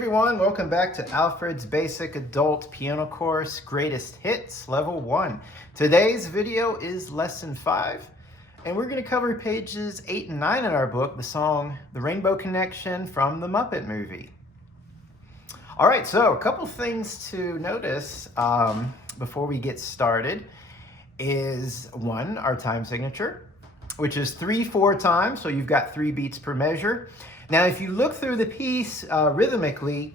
everyone, welcome back to Alfred's Basic Adult Piano Course Greatest Hits Level 1. Today's video is Lesson 5, and we're going to cover pages 8 and 9 in our book, the song The Rainbow Connection from the Muppet Movie. Alright, so a couple things to notice before we get started is, one, our time signature, which is 3/4 time, so you've got 3 beats per measure. Now, if you look through the piece rhythmically,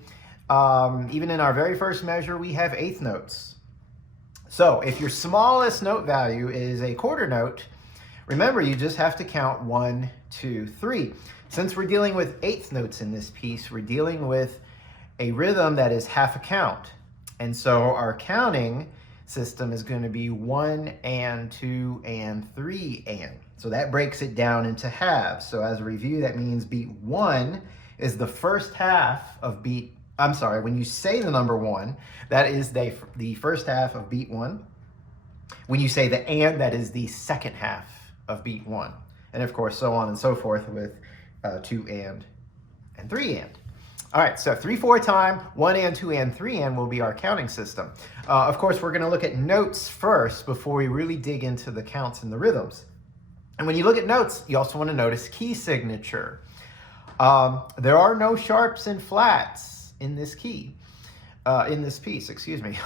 even in our very first measure, we have eighth notes. So if your smallest note value is a quarter note, remember you just have to count 1, 2, 3. Since we're dealing with eighth notes in this piece, we're dealing with a rhythm that is half a count. And so our counting system is going to be 1 and 2 and 3 and. So that breaks it down into halves. So as a review, that means beat 1 is the first half of beat, when you say the number 1, that is the first half of beat 1. When you say the and, that is the second half of beat 1. And of course, so on and so forth with 2 and 3 and. All right, so 3/4 time, 1 and 2 and 3 and will be our counting system. Of course, we're gonna look at notes first before we really dig into the counts and the rhythms. And when you look at notes, you also wanna notice key signature. There are no sharps and flats in this key, in this piece, excuse me.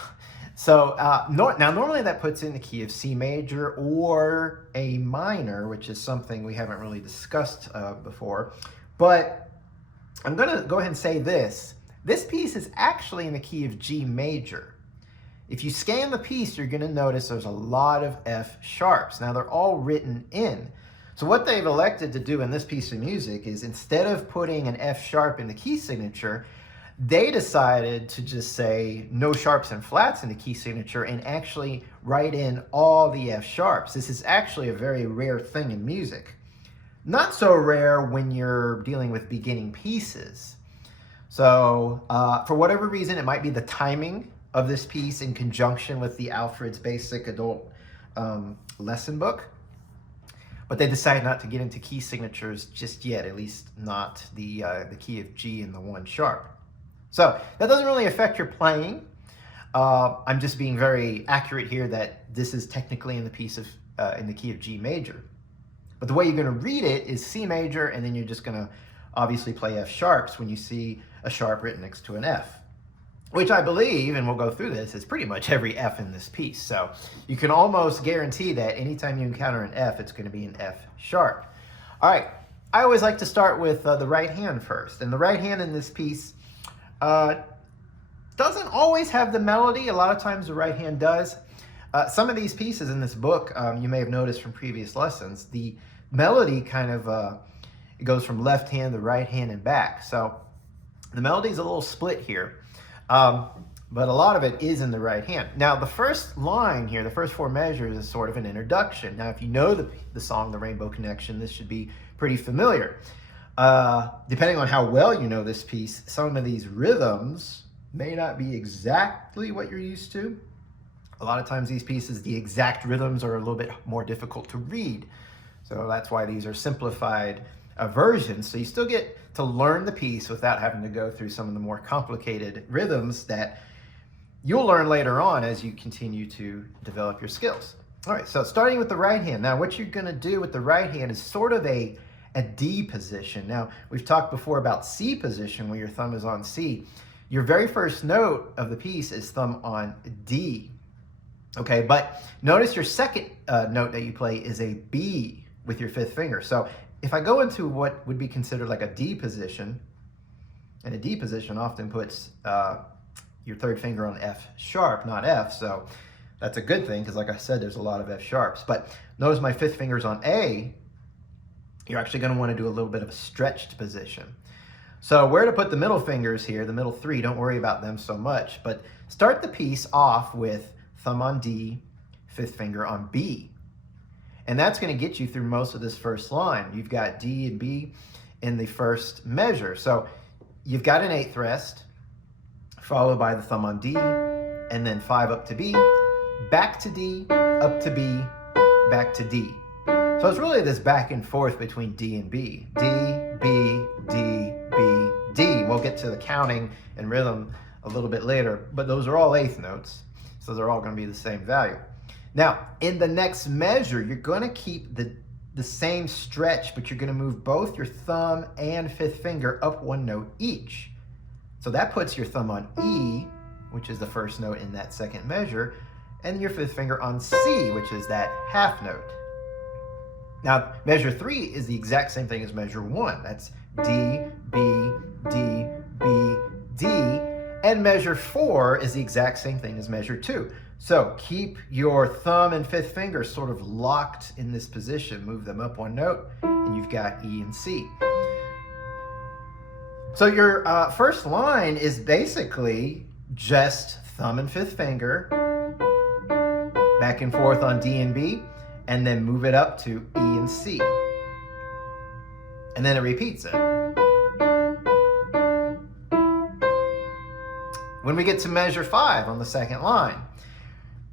So now normally that puts in the key of C major or A minor, which is something we haven't really discussed before. But I'm going to go ahead and say this. This piece is actually in the key of G major. If you scan the piece, you're going to notice there's a lot of F sharps. Now, they're all written in. So what they've elected to do in this piece of music is, instead of putting an F sharp in the key signature, they decided to just say no sharps and flats in the key signature and actually write in all the F sharps. This is actually a very rare thing in music. Not so rare when you're dealing with beginning pieces. So for whatever reason, it might be the timing of this piece in conjunction with the Alfred's Basic Adult lesson book. But they decided not to get into key signatures just yet, at least not the key of G and the 1 sharp. So that doesn't really affect your playing. I'm just being very accurate here that this is technically in the piece of in the key of G major. But the way you're going to read it is C major, and then you're just going to obviously play F sharps when you see a sharp written next to an F, which I believe, and we'll go through this, is pretty much every F in this piece. So you can almost guarantee that anytime you encounter an F, it's going to be an F sharp. All right, I always like to start with the right hand first. And the right hand in this piece doesn't always have the melody. A lot of times the right hand does. Some of these pieces in this book, you may have noticed from previous lessons, the melody kind of it goes from left hand to right hand and back. So the melody is a little split here, but a lot of it is in the right hand. Now, the first line here, the first 4 measures, is sort of an introduction. Now, if you know the song, The Rainbow Connection, this should be pretty familiar. Depending on how well you know this piece, some of these rhythms may not be exactly what you're used to. A lot of times these pieces, the exact rhythms are a little bit more difficult to read. So that's why these are simplified versions. So you still get to learn the piece without having to go through some of the more complicated rhythms that you'll learn later on as you continue to develop your skills. All right, so starting with the right hand. Now, what you're gonna do with the right hand is sort of a D position. Now, we've talked before about C position, where your thumb is on C. Your very first note of the piece is thumb on D. Okay, but notice your second note that you play is a B with your 5th finger. So if I go into what would be considered like a D position, and a D position often puts your 3rd finger on F sharp, not F, so that's a good thing, because like I said, there's a lot of F sharps. But notice my 5th finger's on A. You're actually going to want to do a little bit of a stretched position. So where to put the middle fingers here, the middle 3, don't worry about them so much, but start the piece off with thumb on D, 5th finger on B. And that's going to get you through most of this first line. You've got D and B in the first measure. So you've got an 8th rest, followed by the thumb on D, and then 5 up to B, back to D, up to B, back to D. So it's really this back and forth between D and B. D, B, D, B, D. We'll get to the counting and rhythm a little bit later, but those are all eighth notes, so they're all going to be the same value. Now, in the next measure, you're going to keep the same stretch, but you're going to move both your thumb and fifth finger up one note each. So that puts your thumb on E, which is the first note in that second measure, and your fifth finger on C, which is that half note. Now, measure 3 is the exact same thing as measure 1. That's D, B, D, B, D. And measure 4 is the exact same thing as measure 2. So keep your thumb and fifth finger sort of locked in this position. Move them up one note, and you've got E and C. So your first line is basically just thumb and fifth finger, back and forth on D and B, and then move it up to E and C. And then it repeats it. When we get to measure 5 on the second line,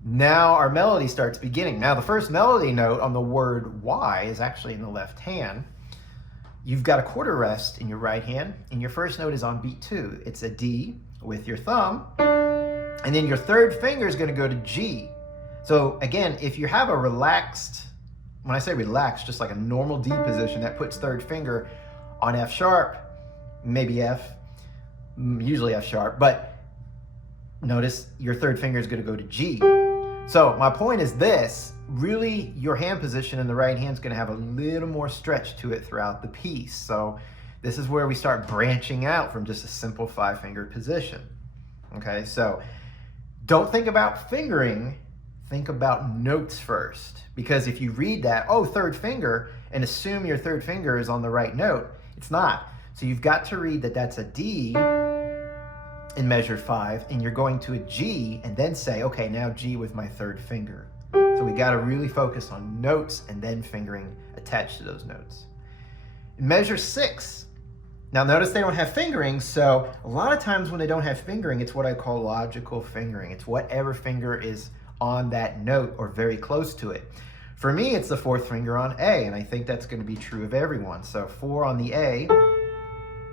now our melody starts beginning. Now the first melody note on the word Y is actually in the left hand. You've got a quarter rest in your right hand, and your first note is on beat 2. It's a D with your thumb, and then your third finger is going to go to G. So again, if you have a relaxed, when I say relaxed, just like a normal D position, that puts third finger on F sharp, maybe F, usually F sharp, but notice your third finger is going to go to G. So my point is this, really your hand position in the right hand is going to have a little more stretch to it throughout the piece. So this is where we start branching out from just a simple 5-fingered position. Okay, so don't think about fingering, think about notes first. Because if you read that, oh, third finger, and assume your third finger is on the right note, it's not. So you've got to read that that's a D in measure 5, and you're going to a G, and then say, okay, now G with my third finger. So we got to really focus on notes and then fingering attached to those notes. In measure 6, now notice they don't have fingering, so a lot of times when they don't have fingering, it's what I call logical fingering. It's whatever finger is on that note or very close to it. For me, it's the fourth finger on A, and I think that's going to be true of everyone. So 4 on the A,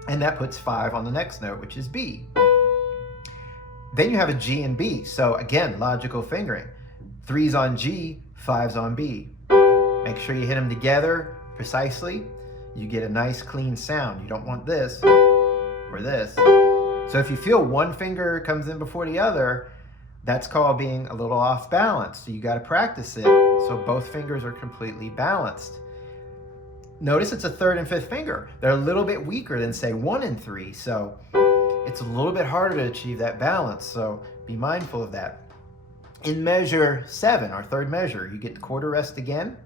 and that puts 5 on the next note, which is B. Then you have a G and B. So again, logical fingering. 3's on G, 5's on B. Make sure you hit them together precisely. You get a nice clean sound. You don't want this or this. So if you feel one finger comes in before the other, that's called being a little off balance. So you got to practice it so both fingers are completely balanced. Notice it's a third and fifth finger. They're a little bit weaker than say 1 and 3. So it's a little bit harder to achieve that balance, so be mindful of that. In measure 7, our third measure, you get the quarter rest again,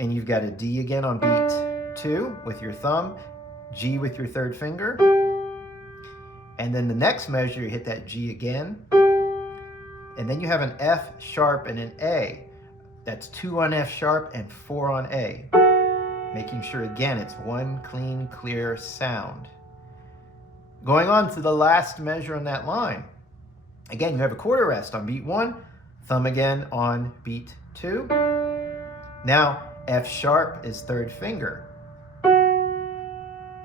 and you've got a D again on beat 2 with your thumb, G with your third finger, and then the next measure, you hit that G again, and then you have an F sharp and an A. That's 2 on F sharp and 4 on A. Making sure, again, it's one clean, clear sound. Going on to the last measure on that line. Again, you have a quarter rest on beat 1, thumb again on beat 2. Now, F sharp is third finger.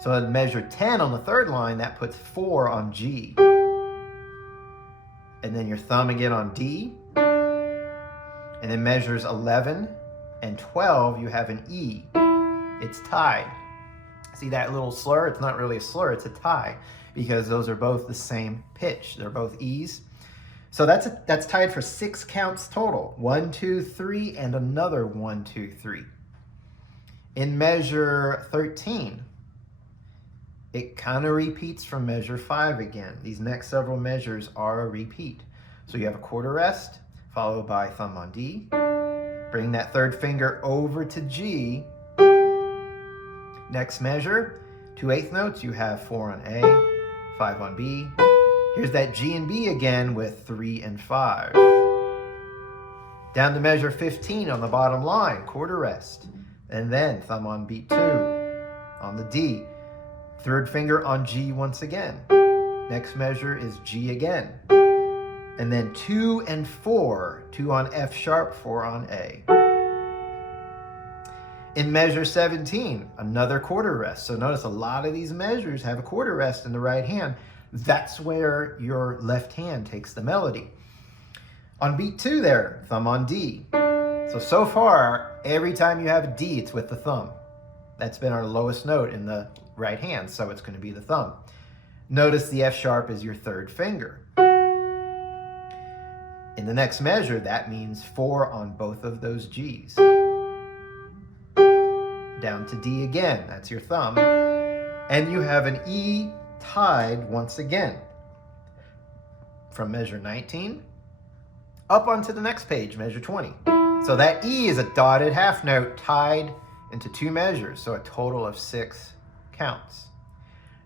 So at measure 10 on the third line, that puts 4 on G. And then your thumb again on D. And then measures 11 and 12, you have an E. It's tied. See that little slur? It's not really a slur, it's a tie, because those are both the same pitch. They're both E's. So that's tied for 6 counts total. 1, 2, 3, and another 1, 2, 3. In measure 13, it kind of repeats from measure 5 again. These next several measures are a repeat. So you have a quarter rest, followed by thumb on D. Bring that third finger over to G. Next measure, 2 eighth notes, you have 4 on A, 5 on B. Here's that G and B again with 3 and 5. Down to measure 15 on the bottom line, quarter rest. And then thumb on beat 2, on the D. Third finger on G once again. Next measure is G again. And then 2 and 4, 2 on F sharp, 4 on A. In measure 17, another quarter rest. So notice a lot of these measures have a quarter rest in the right hand. That's where your left hand takes the melody. On beat 2 there, thumb on D. So far, every time you have a D, it's with the thumb. That's been our lowest note in the right hand, so it's going to be the thumb. Notice the F sharp is your third finger. In the next measure, that means 4 on both of those Gs. Down to D again, that's your thumb. And you have an E tied once again. From measure 19, up onto the next page, measure 20. So that E is a dotted half note tied into 2 measures, so a total of 6 counts.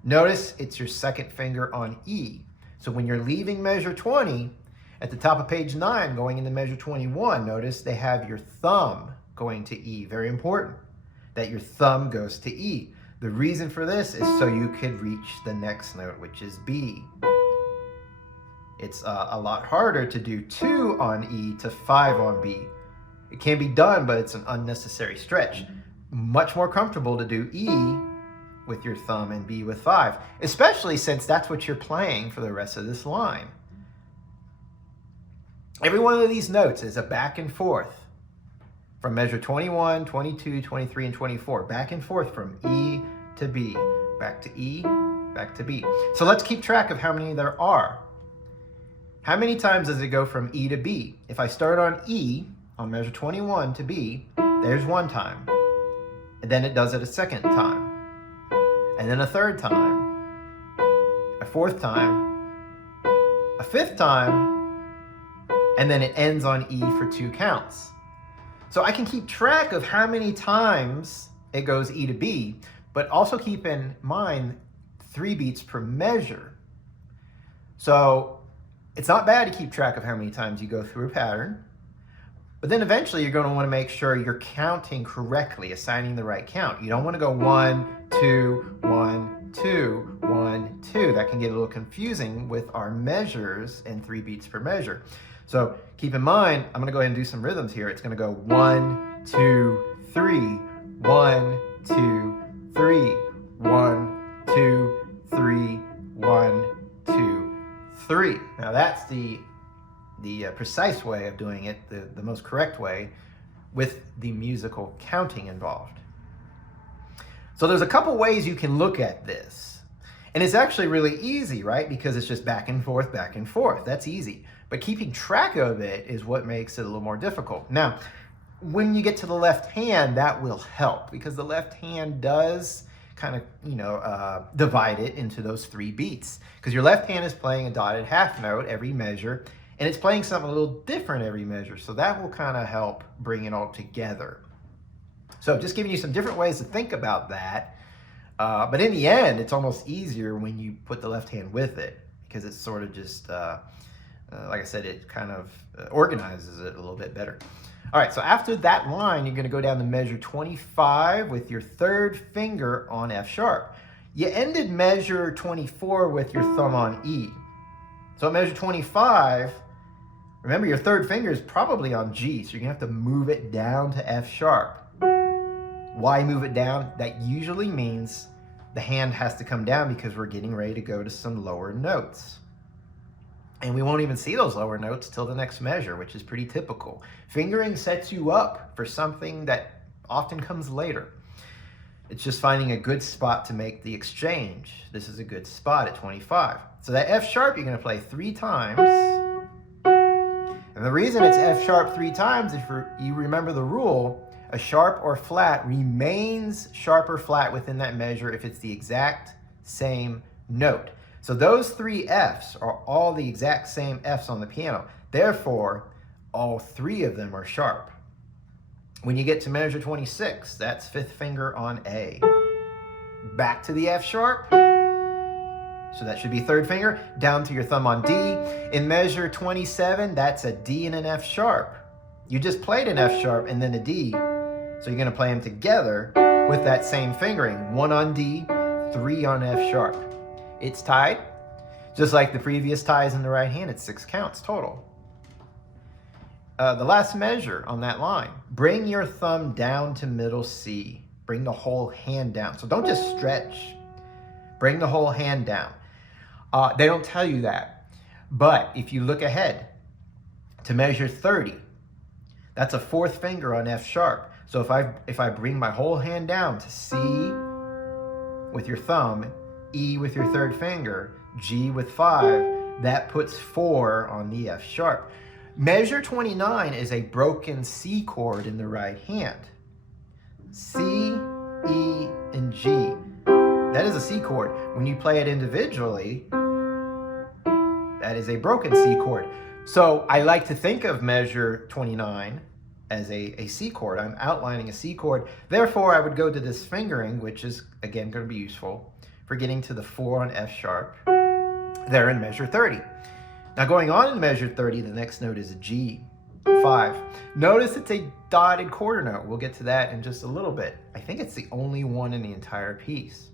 Notice it's your second finger on E. So when you're leaving measure 20, at the top of page 9, going into measure 21, notice they have your thumb going to E. Very important that your thumb goes to E. The reason for this is so you could reach the next note, which is B. It's a lot harder to do 2 on E to 5 on B. It can be done, but it's an unnecessary stretch. Much more comfortable to do E with your thumb and B with 5, especially since that's what you're playing for the rest of this line. Every one of these notes is a back and forth from measure 21, 22, 23, and 24. Back and forth from E to B, back to E, back to B. So let's keep track of how many there are. How many times does it go from E to B? If I start on E, on measure 21 to B, there's 1 time. And then it does it a second time. And then a third time. A fourth time. A fifth time. And then it ends on E for 2 counts. So I can keep track of how many times it goes E to B, but also keep in mind 3 beats per measure. So it's not bad to keep track of how many times you go through a pattern, but then eventually you're going to want to make sure you're counting correctly, assigning the right count. You don't want to go 1, 2, 1, 2, 1, 2. That can get a little confusing with our measures and 3 beats per measure. So keep in mind, I'm going to go ahead and do some rhythms here. It's going to go 1, 2, 3, 1, 2, 3, 1, 2, 3, 1, 2, 3. Now that's the precise way of doing it, the most correct way with the musical counting involved. So there's a couple ways you can look at this. And it's actually really easy, right? Because it's just back and forth, back and forth. That's easy. But keeping track of it is what makes it a little more difficult. Now, when you get to the left hand, that will help because the left hand does kind of, divide it into those 3 beats. Because your left hand is playing a dotted half note every measure, and it's playing something a little different every measure. So that will kind of help bring it all together. So just giving you some different ways to think about that. But in the end, it's almost easier when you put the left hand with it because it's sort of just, like I said, it kind of organizes it a little bit better. All right, so after that line, you're going to go down to measure 25 with your third finger on F sharp. You ended measure 24 with your thumb on E. So at measure 25, remember your third finger is probably on G, so you're going to have to move it down to F sharp. Why move it down? That usually means the hand has to come down because we're getting ready to go to some lower notes. And we won't even see those lower notes till the next measure, which is pretty typical. Fingering sets you up for something that often comes later. It's just finding a good spot to make the exchange. This is a good spot at 25. So that F sharp you're going to play 3 times. And the reason it's F sharp 3 times, if you remember the rule, a sharp or flat remains sharp or flat within that measure if it's the exact same note. So those 3 Fs are all the exact same Fs on the piano. Therefore, all 3 of them are sharp. When you get to measure 26, that's 5th finger on A. Back to the F sharp. So that should be 3rd finger. Down to your thumb on D. In measure 27, that's a D and an F sharp. You just played an F sharp and then a D. So you're going to play them together with that same fingering. 1 on D, 3 on F sharp. It's tied, just like the previous ties in the right hand. It's 6 counts total. the last measure on that line. Bring your thumb down to middle C. Bring the whole hand down. So don't just stretch. Bring the whole hand down. They don't tell you that. But if you look ahead to measure 30, that's a fourth finger on F sharp. So if I bring my whole hand down to C with your thumb, E with your third finger, G with 5, that puts 4 on the F sharp. Measure 29 is a broken C chord in the right hand. C, E, and G. That is a C chord. When you play it individually, that is a broken C chord. So I like to think of measure 29 as a C chord. I'm outlining a C chord. Therefore, I would go to this fingering, which is, again, going to be useful for getting to the 4 on F sharp there in measure 30. Now going on in measure 30, the next note is a G, 5. Notice it's a dotted quarter note. We'll get to that in just a little bit. I think it's the only one in the entire piece.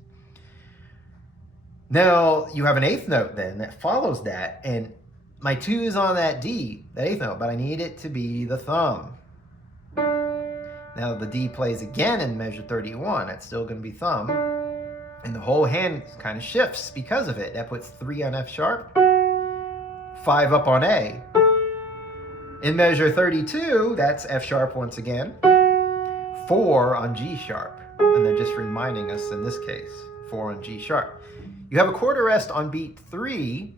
Now you have an eighth note then that follows that, and my 2 is on that D, that eighth note, but I need it to be the thumb. Now the D plays again in measure 31. That's still going to be thumb. And the whole hand kind of shifts because of it. That puts 3 on F sharp, 5 up on A. In measure 32, that's F sharp once again, 4 on G sharp. And they're just reminding us in this case, 4 on G sharp. You have a quarter rest on beat 3,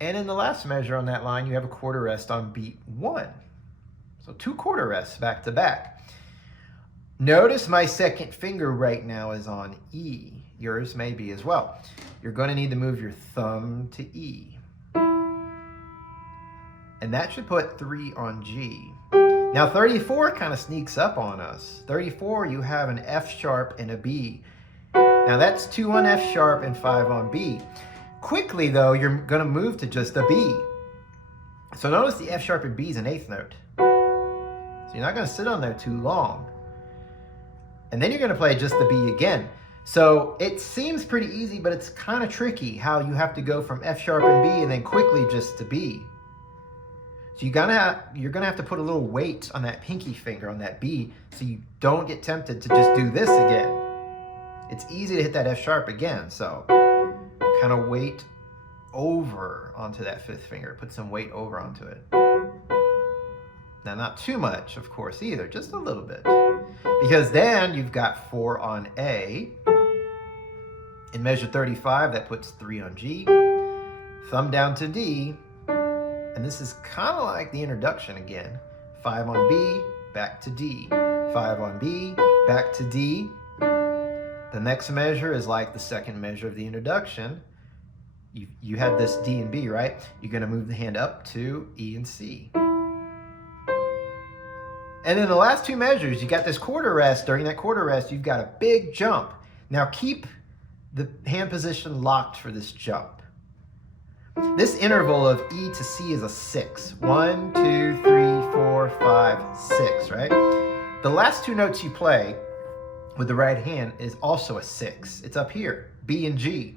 and in the last measure on that line, you have a quarter rest on beat 1. So 2 quarter rests back to back. Notice my second finger right now is on E. Yours may be as well. You're going to need to move your thumb to E. And that should put 3 on G. Now 34 kind of sneaks up on us. 34, you have an F sharp and a B. Now that's 2 on F sharp and 5 on B. Quickly though, you're going to move to just a B. So notice the F sharp and B is an eighth note. So you're not going to sit on there too long. And then you're going to play just the B again. So it seems pretty easy, but it's kind of tricky how you have to go from F sharp and B and then quickly just to B. So you're gonna have to put a little weight on that pinky finger on that B so you don't get tempted to just do this again. It's easy to hit that F sharp again, so kind of weight over onto that fifth finger. Put some weight over onto it. Now not too much, of course, either, just a little bit. Because then you've got 4 on A. In measure 35, that puts 3 on G. Thumb down to D. And this is kind of like the introduction again. 5 on B, back to D. 5 on B, back to D. The next measure is like the second measure of the introduction. You had this D and B, right? You're going to move the hand up to E and C. And then the last 2 measures, you got this quarter rest. During that quarter rest, you've got a big jump. Now keep the hand position locked for this jump. This interval of E to C is a 6. 1, 2, 3, 4, 5, 6, right? The last 2 notes you play with the right hand is also a 6. It's up here, B and G.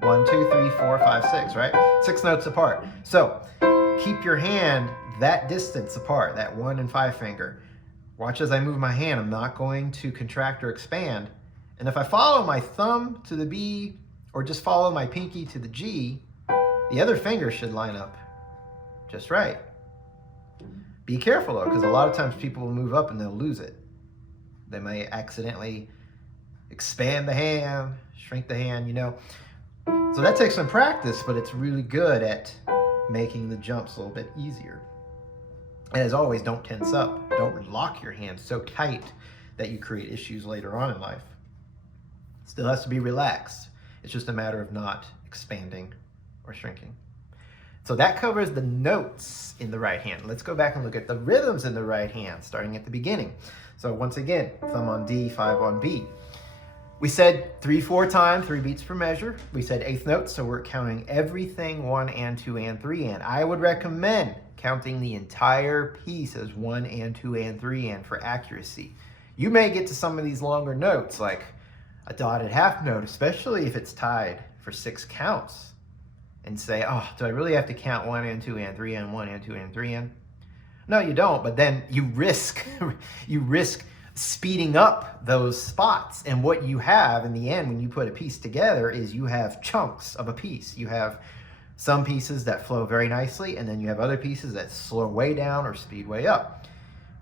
1, 2, 3, 4, 5, 6, right? 6 notes apart. So keep your hand that distance apart, that 1 and 5 finger. Watch as I move my hand. I'm not going to contract or expand. And if I follow my thumb to the B or just follow my pinky to the G, the other finger should line up just right. Be careful though, because a lot of times people will move up and they'll lose it. They may accidentally expand the hand, shrink the hand, you know. So that takes some practice, but it's really good at making the jumps a little bit easier. And as always, don't tense up. Don't lock your hand so tight that you create issues later on in life. Still has to be relaxed. It's just a matter of not expanding or shrinking. So that covers the notes in the right hand. Let's go back and look at the rhythms in the right hand, starting at the beginning. So once again, thumb on D, 5 on B. We said 3/4 time, 3 beats per measure. We said eighth notes, so we're counting everything 1 and 2 and 3 and. I would recommend counting the entire piece as 1 and 2 and 3 and for accuracy. You may get to some of these longer notes, like a dotted half note, especially if it's tied for 6 counts, and say, oh, do I really have to count 1 and 2 and 3 and 1 and 2 and 3 and? No, you don't, but then you risk you risk speeding up those spots. And what you have in the end when you put a piece together is you have chunks of a piece. You have some pieces that flow very nicely, and then you have other pieces that slow way down or speed way up.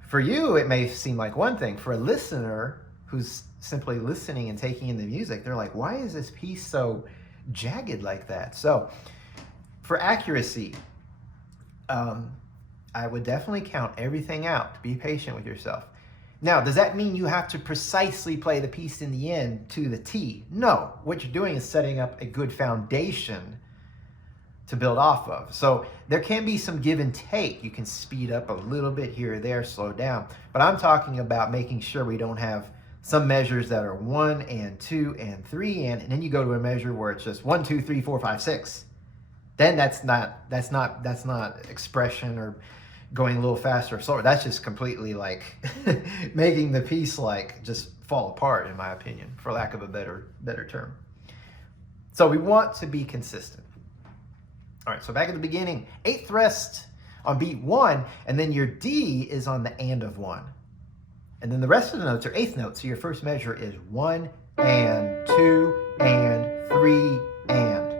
For you, it may seem like one thing. For a listener who's simply listening and taking in the music, they're like, why is this piece so jagged like that? So for accuracy, I would definitely count everything out. Be patient with yourself. Now, does that mean you have to precisely play the piece in the end to the T? No. What you're doing is setting up a good foundation to build off of. So there can be some give and take. You can speed up a little bit here or there, slow down. But I'm talking about making sure we don't have some measures that are 1 and 2 and 3 and then you go to a measure where it's just 1, 2, 3, 4, 5, 6. Then that's not expression or going a little faster or slower. That's just completely like making the piece like just fall apart, in my opinion, for lack of a better term. So we want to be consistent. All right, so back at the beginning, 8th rest on beat 1, and then your D is on the and of 1. And then the rest of the notes are 8th notes. So your first measure is 1 and 2 and 3 and.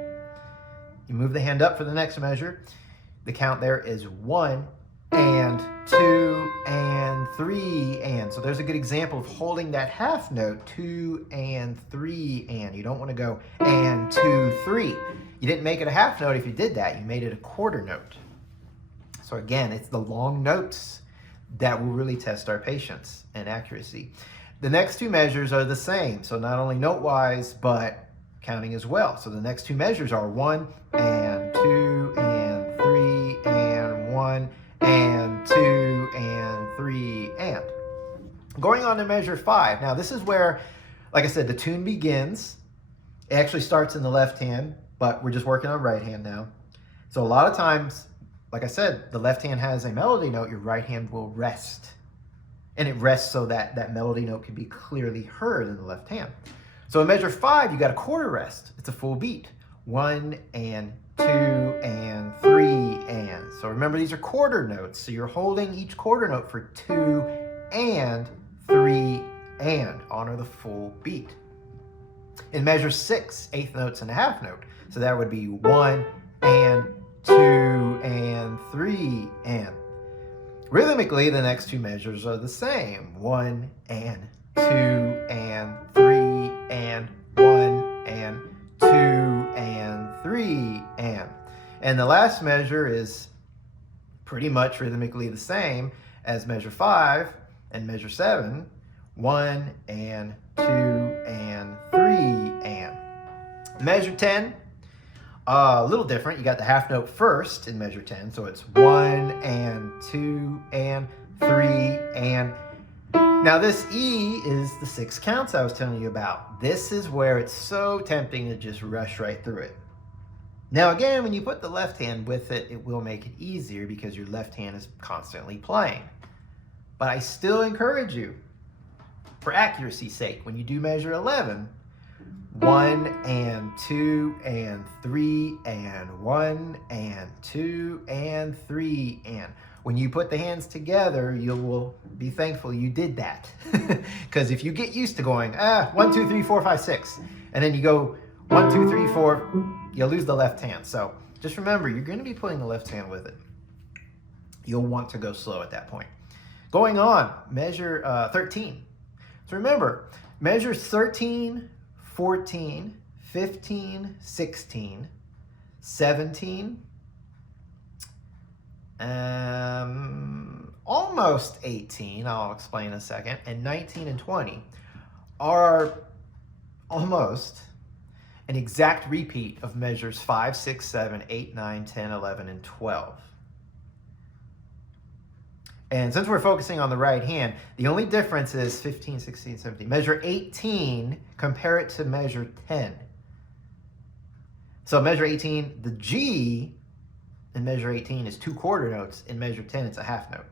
You move the hand up for the next measure. The count there is 1 and 2 and 3 and. So there's a good example of holding that half note, 2 and 3 and. You don't want to go and 2, 3. You didn't make it a half note if you did that. You made it a quarter note. So again, it's the long notes that will really test our patience and accuracy. The next two measures are the same. So not only note-wise, but counting as well. So the next two measures are 1 and 2 and 3 and 1 and 2 and 3 and. Going on to measure 5. Now this is where, like I said, the tune begins. It actually starts in the left hand, but we're just working on right hand now. So a lot of times, like I said, the left hand has a melody note, your right hand will rest. And it rests so that that melody note can be clearly heard in the left hand. So in measure 5, you got a quarter rest. It's a full beat. 1 and 2 and 3 and. So remember, these are quarter notes. So you're holding each quarter note for 2 and 3 and. Honor the full beat. In measure 6, 8th notes and a half note. So that would be 1 and 2 and 3 and. Rhythmically, the next two measures are the same. 1 and 2 and 3 and 1 and 2 and 3 and. And the last measure is pretty much rhythmically the same as measure 5 and measure 7. 1 and 2 and 3 and. Measure 10, a little different. You got the half note first in measure 10, so it's 1 and 2 and 3 and. Now this E is the 6 counts I was telling you about. This is where it's so tempting to just rush right through it. Now again, when you put the left hand with it, it will make it easier because your left hand is constantly playing. But I still encourage you, for accuracy's sake, when you do measure 11, 1 and 2 and 3 and 1 and 2 and 3 and. When you put the hands together, you will be thankful you did that. Because if you get used to going, 1, 2, 3, 4, 5, 6, and then you go 1, 2, 3, 4, you'll lose the left hand. So just remember, you're going to be putting the left hand with it. You'll want to go slow at that point. Going on, measure 13. So remember, measures 13, 14, 15, 16, 17, almost 18, I'll explain in a second, and 19 and 20 are almost an exact repeat of measures 5, 6, 7, 8, 9, 10, 11, and 12. And since we're focusing on the right hand, the only difference is 15, 16, 17. Measure 18, compare it to measure 10. So measure 18, the G in measure 18 is 2 quarter notes. In measure 10, it's a half note.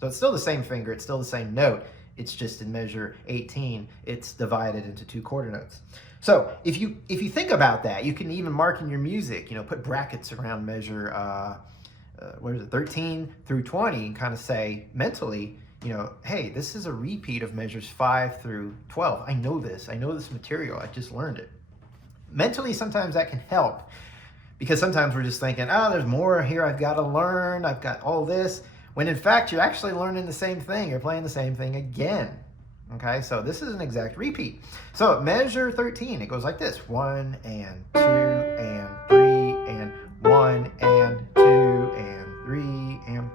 So it's still the same finger, it's still the same note. It's just in measure 18, it's divided into 2 quarter notes. So if you think about that, you can even mark in your music, put brackets around measure what is it, 13 through 20, and kind of say mentally, you know, hey, this is a repeat of measures 5 through 12. I know this material, I just learned it. Mentally, sometimes that can help, because sometimes we're just thinking, oh, there's more here I've got to learn, I've got all this, when in fact you're actually learning the same thing, you're playing the same thing again. Okay, so this is an exact repeat. So measure 13, it goes like this: 1 and 2 and 3 and 1 and 2 and 3 and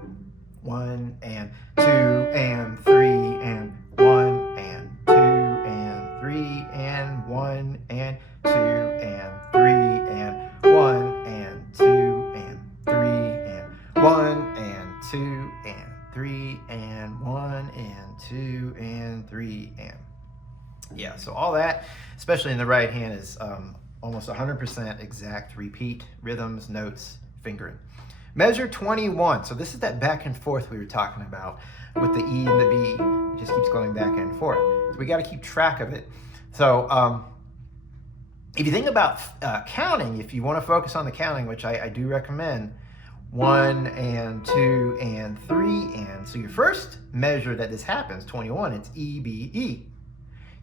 1 and 2 and 3 and 1 and 2 and 3 and 1 and 2 and 3 and 1 and 2 and 3 and 1 and 2 and 3 and 1 and 2 and 3 and, yeah, so all that, especially in the right hand, is almost 100% exact repeat rhythms, notes, fingering. Measure 21. So this is that back and forth we were talking about with the E and the B. It just keeps going back and forth. So we got to keep track of it. So if you think about counting, if you want to focus on the counting, which I do recommend, 1 and 2 and 3 and. So your first measure that this happens, 21, it's E, B, E.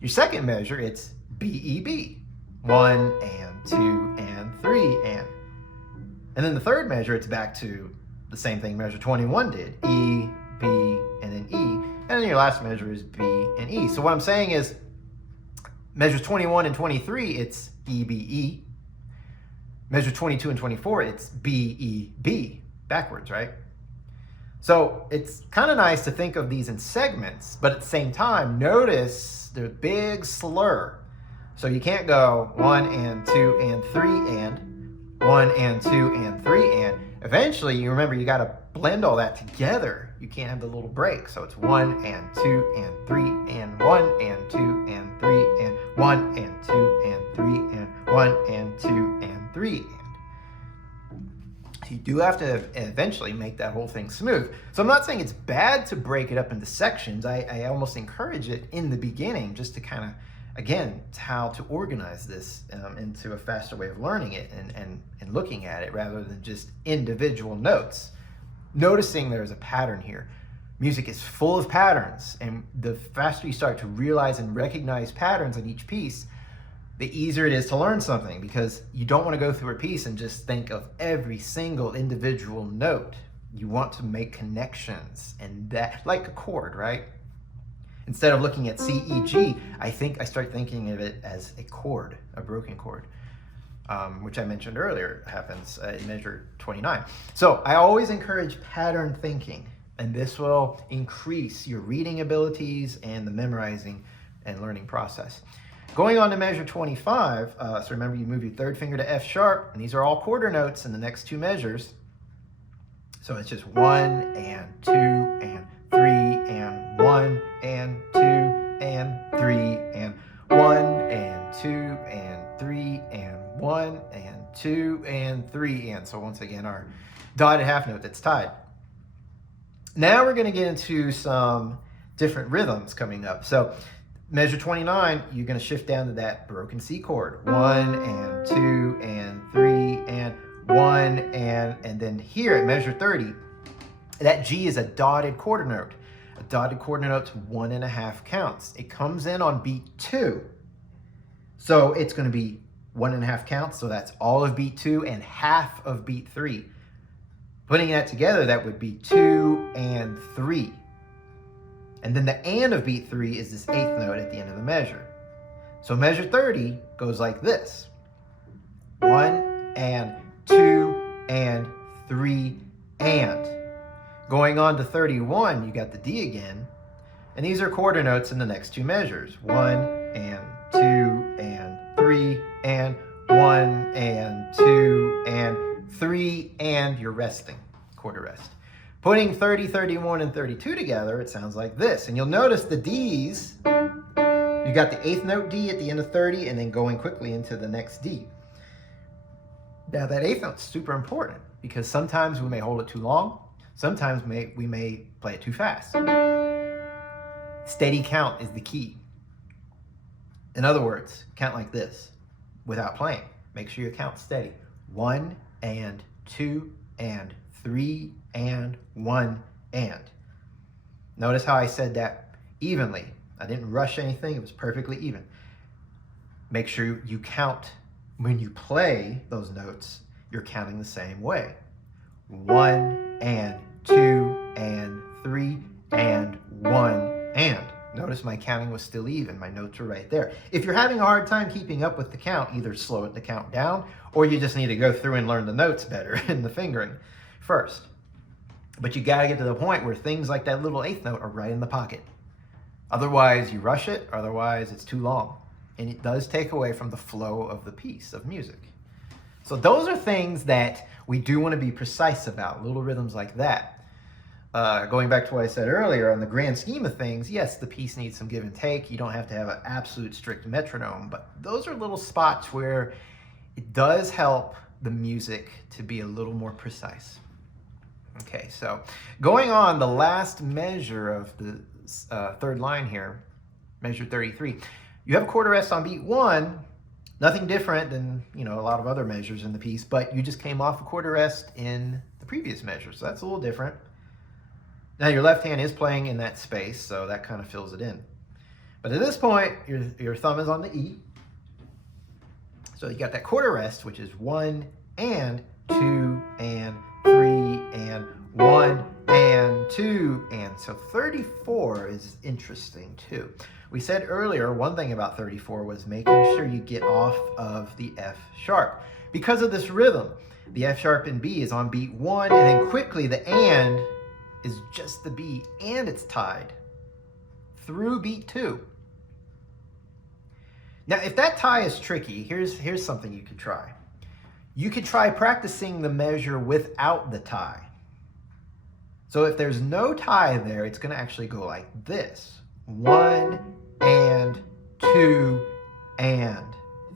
Your second measure, it's B, E, B. 1 and 2 and 3 and. And then the third measure, it's back to the same thing measure 21 did. E, B, and then E. And then your last measure is B and E. So what I'm saying is, measures 21 and 23, it's E, B, E. Measure 22 and 24, it's B, E, B, backwards, right? So it's kind of nice to think of these in segments, but at the same time, notice the big slur. So you can't go 1 and 2 and 3 and, 1 and 2 and 3 and. Eventually, you remember, you got to blend all that together. You can't have the little break. So it's 1 and 2 and 3 and 1 and 2 and 3 and 1 and 2 and 3 and 1 and 2 and 3 and. So you do have to eventually make that whole thing smooth. So I'm not saying it's bad to break it up into sections. I almost encourage it in the beginning, just to kind of, again, it's how to organize this into a faster way of learning it and looking at it, rather than just individual notes. Noticing there's a pattern here. Music is full of patterns, and the faster you start to realize and recognize patterns in each piece, the easier it is to learn something, because you don't want to go through a piece and just think of every single individual note. You want to make connections, and that, like a chord, right? Instead of looking at C, E, G, I start thinking of it as a chord, a broken chord, which I mentioned earlier happens in measure 29. So I always encourage pattern thinking, and this will increase your reading abilities and the memorizing and learning process. Going on to measure 25, so remember, you move your third finger to F sharp, and these are all quarter notes in the next two measures. So it's just 1 and 2 and 3 and 1 and 2 and 3 and 1 and 2 and 3 and 1 and 2 and 3 and. So once again, our dotted half note that's tied. Now we're going to get into some different rhythms coming up. So measure 29, you're going to shift down to that broken C chord. 1 and 2 and 3 and 1 and then here at measure 30, that G is a dotted quarter note. A dotted quarter note's 1.5 counts. It comes in on beat 2. So it's going to be 1.5 counts. So that's all of beat 2 and half of beat 3. Putting that together, that would be 2 and 3. And then the and of beat 3 is this 8th note at the end of the measure. So measure 30 goes like this. 1 and 2 and 3 and. Going on to 31, you got the D again. And these are quarter notes in the next two measures. 1 and 2 and 3 and 1 and 2 and 3 and you're resting. Quarter rest. Putting 30, 31, and 32 together, it sounds like this. And you'll notice the Ds, you got the 8th note D at the end of 30 and then going quickly into the next D. Now that 8th note's super important because sometimes we may hold it too long. Sometimes we may play it too fast. Steady count is the key. In other words, count like this without playing. Make sure you count steady. 1 and 2 and 3, and 1, and. Notice how I said that evenly. I didn't rush anything. It was perfectly even. Make sure you count when you play those notes, you're counting the same way. 1, and 2, and 3, and 1, and. Notice my counting was still even. My notes are right there. If you're having a hard time keeping up with the count, either slow it the count down, or you just need to go through and learn the notes better in the fingering first. But you got to get to the point where things like that little eighth note are right in the pocket. Otherwise, you rush it. Otherwise, it's too long. And it does take away from the flow of the piece of music. So those are things that we do want to be precise about, little rhythms like that. Going back to what I said earlier, on the grand scheme of things, yes, the piece needs some give and take. You don't have to have an absolute strict metronome, but those are little spots where it does help the music to be a little more precise. Okay, so going on, the last measure of the third line here, measure 33. You have a quarter rest on beat 1, nothing different than, a lot of other measures in the piece, but you just came off a quarter rest in the previous measure, so that's a little different. Now your left hand is playing in that space, so that kind of fills it in. But at this point, your thumb is on the E. So you got that quarter rest, which is 1, and 2, and 3, and 1, and 2, and. So 34 is interesting too. We said earlier, one thing about 34 was making sure you get off of the F sharp. Because of this rhythm, the F sharp in B is on beat 1, and then quickly the and is just the beat, and it's tied through beat 2. Now, if that tie is tricky, here's something you could try. You could try practicing the measure without the tie. So if there's no tie there, it's going to actually go like this. 1, and 2, and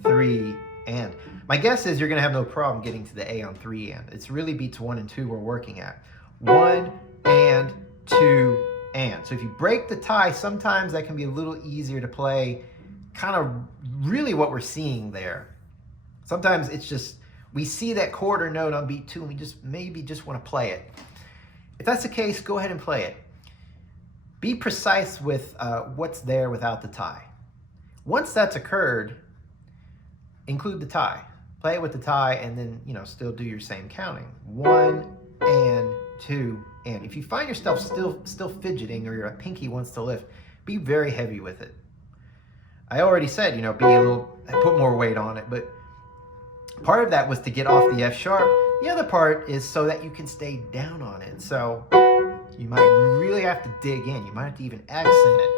3, and. My guess is you're going to have no problem getting to the A on 3, and. It's really beats 1 and 2 we're working at. 1, and 2, and. So if you break the tie, sometimes that can be a little easier to play, kind of really what we're seeing there. Sometimes it's just, we see that quarter note on beat 2 and we maybe just want to play it. If that's the case, go ahead and play it. Be precise with what's there without the tie. Once that's occurred, include the tie. Play it with the tie and then, still do your same counting. 1, and 2, and. If you find yourself still fidgeting or your pinky wants to lift, be very heavy with it. I already said, put more weight on it, but part of that was to get off the F sharp. The other part is so that you can stay down on it. So you might really have to dig in. You might have to even accent it.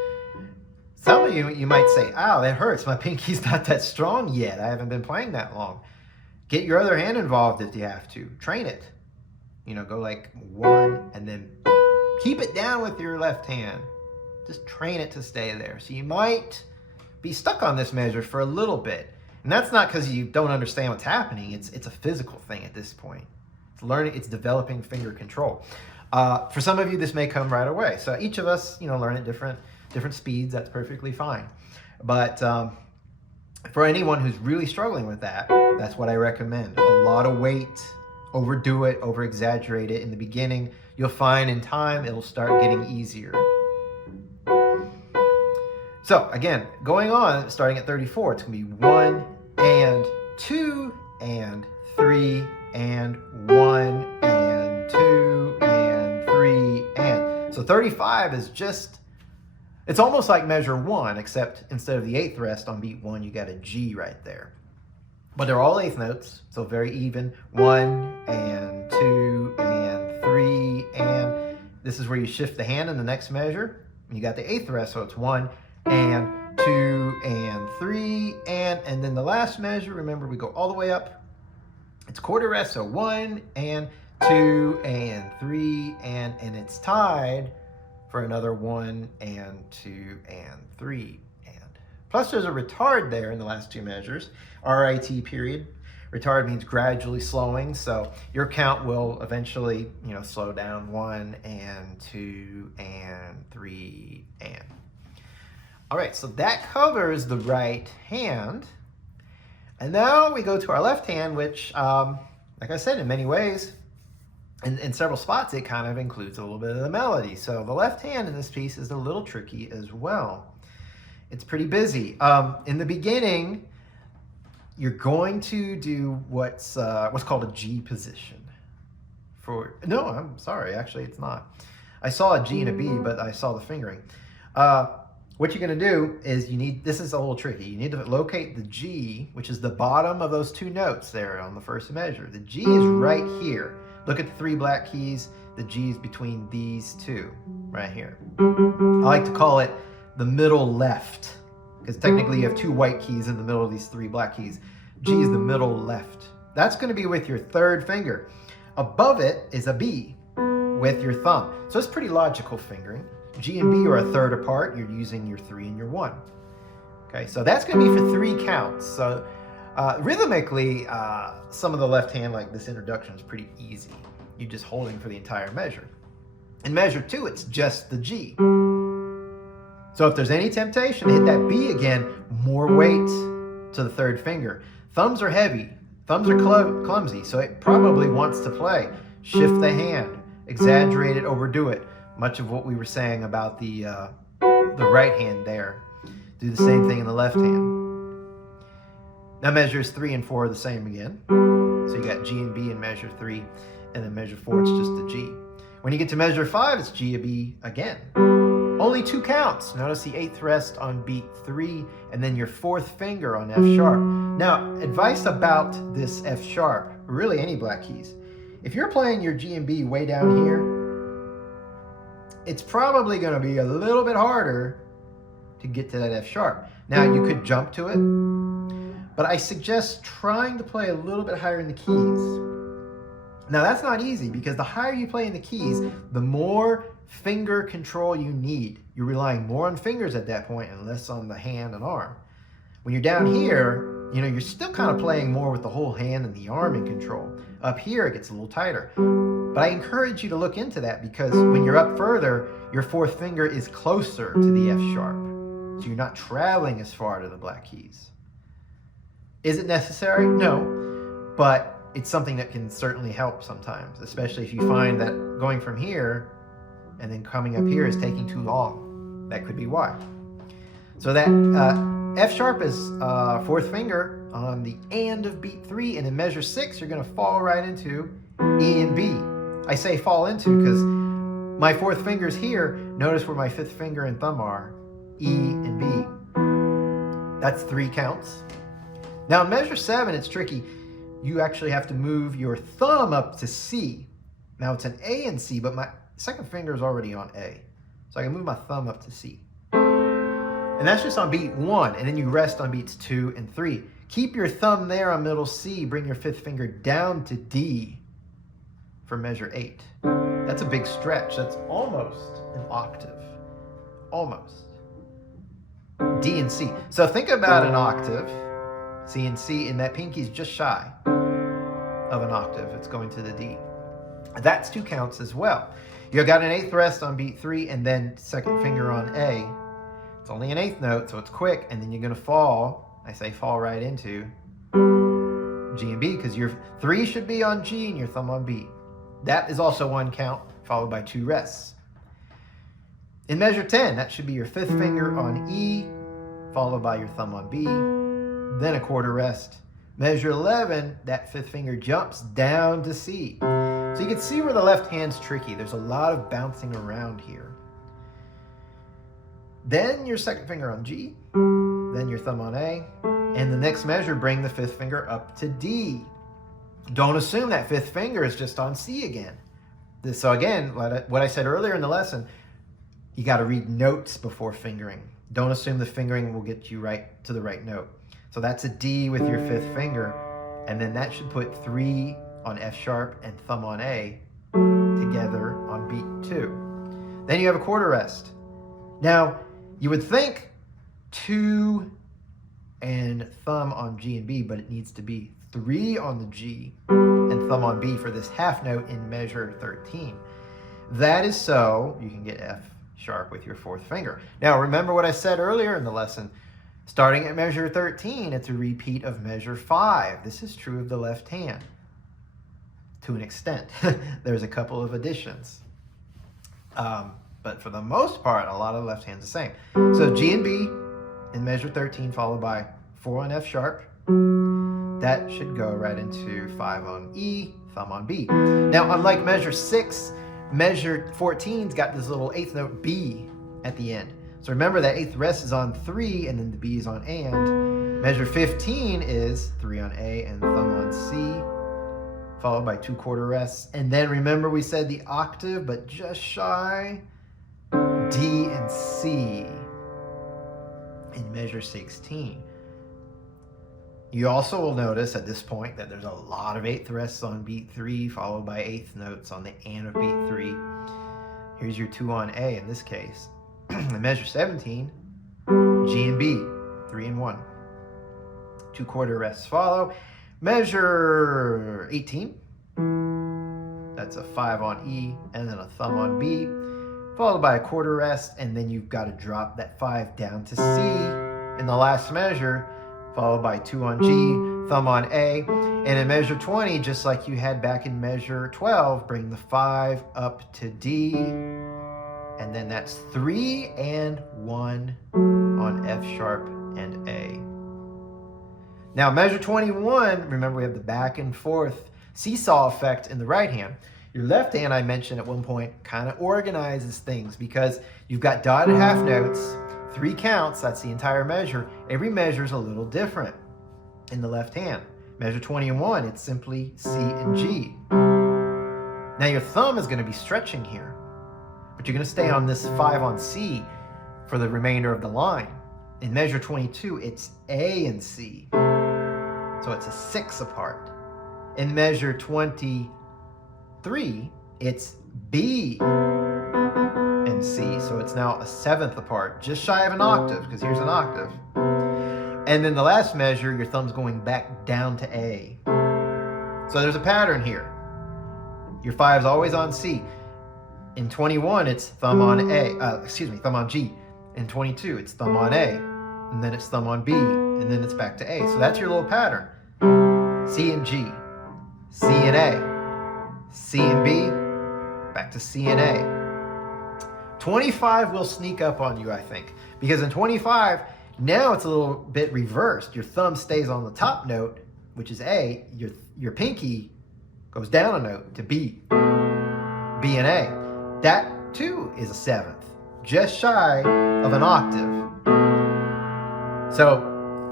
Some of you might say, ow, that hurts. My pinky's not that strong yet. I haven't been playing that long. Get your other hand involved if you have to. Train it. Go like 1 and then keep it down with your left hand. Just train it to stay there. So you might be stuck on this measure for a little bit. And that's not because you don't understand what's happening. It's a physical thing at this point. It's learning, it's developing finger control. For some of you, this may come right away. So each of us, learn at different speeds. That's perfectly fine. But for anyone who's really struggling with that, that's what I recommend. A lot of weight. Overdo it, over-exaggerate it in the beginning. You'll find in time it'll start getting easier. So again, going on, starting at 34, it's going to be 1, and 2, and 3, and 1, and 2, and 3, and. So 35 is just, it's almost like measure 1, except instead of the 8th rest on beat 1, you got a G right there. But they're all 8th notes, so very even. 1, and 2, and 3, and. This is where you shift the hand in the next measure. You got the 8th rest, so it's 1, and 2, and 3, and then the last measure, remember we go all the way up. It's quarter rest, so 1, and 2, and 3, and it's tied for another 1, and 2, and 3, and. Plus there's a retard there in the last two measures, RIT period. Retard means gradually slowing, so your count will eventually, slow down 1, and 2, and 3, and. All right, so that covers the right hand. And now we go to our left hand, which, like I said, in many ways, in several spots, it kind of includes a little bit of the melody. So the left hand in this piece is a little tricky as well. It's pretty busy. In the beginning, you're going to do what's called a G position. No, I'm sorry, actually it's not. I saw a G and a B, but I saw the fingering. What you're gonna do is this is a little tricky. You need to locate the G, which is the bottom of those two notes there on the first measure. The G is right here. Look at the 3 black keys. The G is between these two, right here. I like to call it the middle left, because technically you have 2 white keys in the middle of these 3 black keys. G is the middle left. That's gonna be with your 3rd finger. Above it is a B with your thumb. So it's pretty logical fingering. G and B are a 1/3 apart. You're using your 3 and your 1. Okay, so that's gonna be for 3 counts. So rhythmically, some of the left hand, like this introduction, is pretty easy. You're just holding for the entire measure. In measure 2, it's just the G. So if there's any temptation to hit that B again, more weight to the 3rd finger. Thumbs are heavy. Thumbs are clumsy, so it probably wants to play. Shift the hand, exaggerate it, overdo it. Much of what we were saying about the right hand there. Do the same thing in the left hand. Now measures 3 and 4 are the same again. So you got G and B in measure 3, and then measure 4, it's just the G. When you get to measure 5, it's G and B again. Only 2 counts. Notice the 8th rest on beat 3, and then your 4th finger on F sharp. Now, advice about this F sharp, really any black keys. If you're playing your G and B way down here, it's probably going to be a little bit harder to get to that F sharp. Now, you could jump to it, but I suggest trying to play a little bit higher in the keys. Now, that's not easy, because the higher you play in the keys, the more finger control you need. You're relying more on fingers at that point and less on the hand and arm. When you're down here, you're still kind of playing more with the whole hand and the arm in control. Up here, it gets a little tighter. But I encourage you to look into that, because when you're up further, your 4th finger is closer to the F sharp. So you're not traveling as far to the black keys. Is it necessary? No, but it's something that can certainly help sometimes, especially if you find that going from here and then coming up here is taking too long. That could be why. So that F sharp is 4th finger on the and of beat 3, and in measure 6, you're gonna fall right into E and B. I say fall into because my 4th finger's here. Notice where my 5th finger and thumb are, E and B. That's 3 counts. Now in measure 7, it's tricky. You actually have to move your thumb up to C. Now it's an A and C, but my 2nd finger is already on A. So I can move my thumb up to C. And that's just on beat 1, and then you rest on beats 2 and 3. Keep your thumb there on middle C, bring your 5th finger down to D for measure 8. That's a big stretch. That's almost an octave. Almost. D and C. So think about an octave, C and C, and that pinky's just shy of an octave. It's going to the D. That's 2 counts as well. You've got an 8th rest on beat 3, and then 2nd finger on A. It's only an 8th note, so it's quick, and then you're gonna fall, I say fall right into G and B, because your 3 should be on G and your thumb on B. That is also 1 count, followed by 2 rests. In measure 10, that should be your 5th finger on E, followed by your thumb on B, then a 1/4 rest. Measure 11, that 5th finger jumps down to C. So you can see where the left hand's tricky. There's a lot of bouncing around here. Then your 2nd finger on G, then your thumb on A, and the next measure, bring the 5th finger up to D. Don't assume that 5th finger is just on C again. So again, what I said earlier in the lesson, you got to read notes before fingering. Don't assume the fingering will get you right to the right note. So that's a D with your 5th finger, and then that should put 3 on F sharp and thumb on A together on beat 2. Then you have a 1/4 rest. Now, you would think 2 and thumb on G and B, but it needs to be 3 on the G and thumb on B for this half note in measure 13. That is so you can get F sharp with your 4th finger. Now, remember what I said earlier in the lesson. Starting at measure 13, it's a repeat of measure 5. This is true of the left hand. to an extent. There's a couple of additions. But for the most part, a lot of the left hand's the same. So G and B in measure 13, followed by 4 on F sharp. That should go right into 5 on E, thumb on B. Now, unlike measure 6, measure 14's got this little 8th note B at the end. So remember that 8th rest is on 3, and then the B is on and. Measure 15 is 3 on A and thumb on C, followed by 2 quarter rests. And then remember we said the octave, but just shy, D and C in measure 16. You also will notice at this point that there's a lot of 8th rests on beat 3, followed by 8th notes on the and of beat 3. Here's your 2 on A in this case. In measure 17, G and B, 3 and 1. 2 quarter rests follow. Measure 18, that's a 5 on E and then a thumb on B, followed by a quarter rest, and then you've got to drop that 5 down to C in the last measure, followed by 2 on G, thumb on A. And in measure 20, just like you had back in measure 12, bring the 5 up to D, and then that's 3 and 1 on F sharp and A. Now measure 21, remember we have the back and forth seesaw effect in the right hand. Your left hand, I mentioned at one point, kind of organizes things because you've got dotted half notes, 3 counts, that's the entire measure. Every measure is a little different in the left hand. Measure 21, it's simply C and G. Now your thumb is going to be stretching here, but you're going to stay on this 5 on C for the remainder of the line. In measure 22, it's A and C, so it's a 6 apart. In measure 23, it's B and C, so it's now a 7th apart, just shy of an octave, because here's an octave. And then the last measure, your thumb's going back down to A. So there's a pattern here. Your 5's always on C. In 21, it's thumb on thumb on G. In 22, it's thumb on A, and then it's thumb on B, and then it's back to A. So that's your little pattern. C and G, C and A, C and B, back to C and A. 25 will sneak up on you, I think, because in 25, now it's a little bit reversed. Your thumb stays on the top note, which is A. Your pinky goes down a note to B, B and A. That too is a 7th, just shy of an octave. So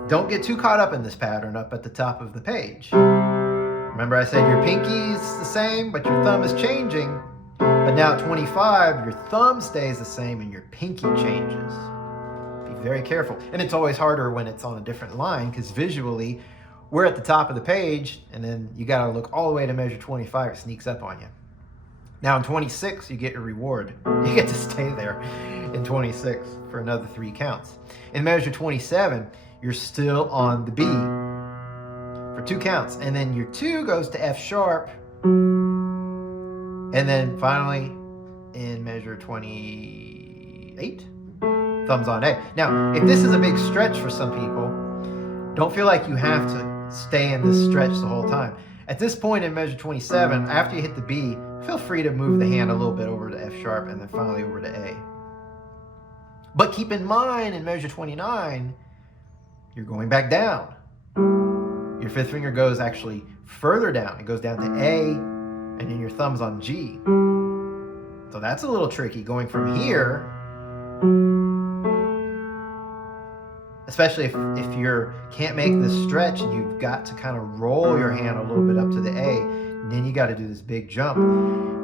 don't get too caught up in this pattern up at the top of the page. Remember I said your pinky's the same, but your thumb is changing. But now at 25, your thumb stays the same and your pinky changes. Be very careful. And it's always harder when it's on a different line because visually we're at the top of the page and then you got to look all the way to measure 25. It sneaks up on you. Now in 26, you get your reward. You get to stay there in 26 for another 3 counts. In measure 27, you're still on the B for 2 counts. And then your 2 goes to F sharp. And then finally, in measure 28, thumbs on A. Now, if this is a big stretch for some people, don't feel like you have to stay in this stretch the whole time. At this point in measure 27, after you hit the B, feel free to move the hand a little bit over to F sharp and then finally over to A. But keep in mind, in measure 29, you're going back down. Your 5th finger goes actually further down. It goes down to A, and then your thumb's on G. So that's a little tricky going from here, especially if you can't make this stretch and you've got to kind of roll your hand a little bit up to the A, and then you got to do this big jump.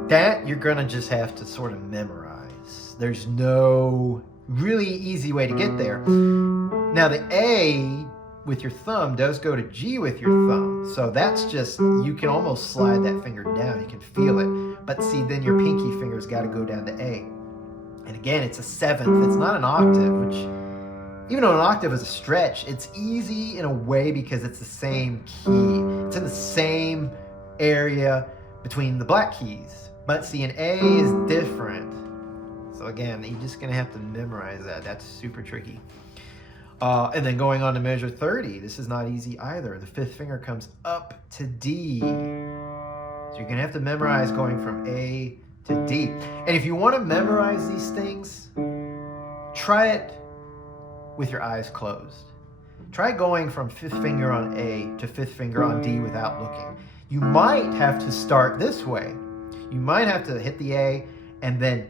That you're going to just have to sort of memorize. There's no really easy way to get there. Now the A with your thumb does go to G with your thumb. So that's just, you can almost slide that finger down. You can feel it. But see, then your pinky finger's got to go down to A. And again, it's a 7th. It's not an octave, which, even though an octave is a stretch, it's easy in a way because it's the same key. It's in the same area between the black keys. But see, an A is different. So again, you're just going to have to memorize that. That's super tricky. And then going on to measure 30, this is not easy either. The 5th finger comes up to D. So you're gonna have to memorize going from A to D. And if you want to memorize these things, try it with your eyes closed. Try going from fifth finger on A to fifth finger on D without looking. You might have to start this way. You might have to hit the A and then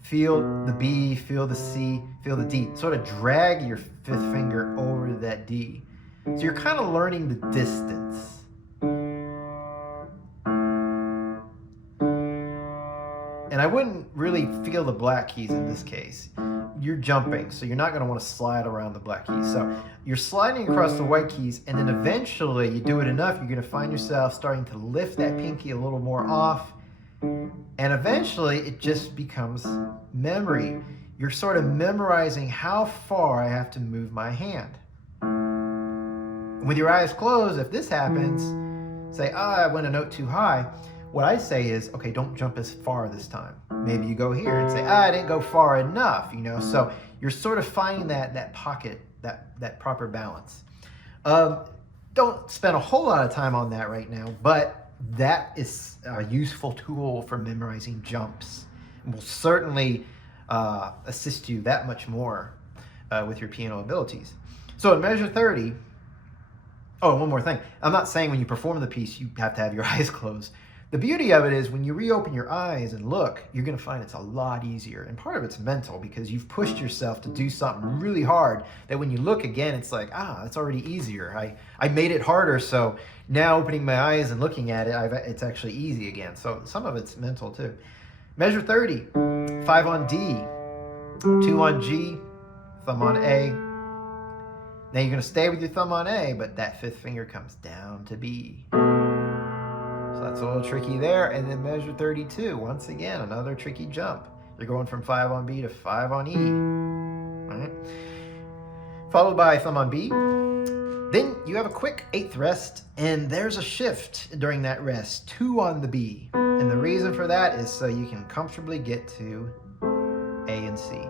feel the B, feel the C, feel the D. Sort of drag your fifth finger over that D. So you're kind of learning the distance. And I wouldn't really feel the black keys in this case. You're jumping, so you're not going to want to slide around the black keys. So you're sliding across the white keys, and then eventually you do it enough, you're going to find yourself starting to lift that pinky a little more off. And eventually it just becomes memory. You're sort of memorizing how far I have to move my hand. With your eyes closed, if this happens, say, I went a note too high. What I say is, okay, don't jump as far this time. Maybe you go here and say, I didn't go far enough, So you're sort of finding that pocket, that proper balance. Don't spend a whole lot of time on that right now, but that is a useful tool for memorizing jumps and will certainly assist you that much more with your piano abilities. So in measure 30, oh, one more thing. I'm not saying when you perform the piece, you have to have your eyes closed. The beauty of it is when you reopen your eyes and look, you're going to find it's a lot easier. And part of it's mental because you've pushed yourself to do something really hard that when you look again, it's like, it's already easier. I made it harder, so now opening my eyes and looking at it, it's actually easy again. So some of it's mental too. Measure 30, 5 on D, 2 on G, thumb on A. Now you're going to stay with your thumb on A, but that fifth finger comes down to B. So that's a little tricky there. And then measure 32, once again, another tricky jump. You're going from 5 on B to 5 on E. All right. Followed by thumb on B. Then you have a quick 8th rest, and there's a shift during that rest, 2 on the B. And the reason for that is so you can comfortably get to A and C.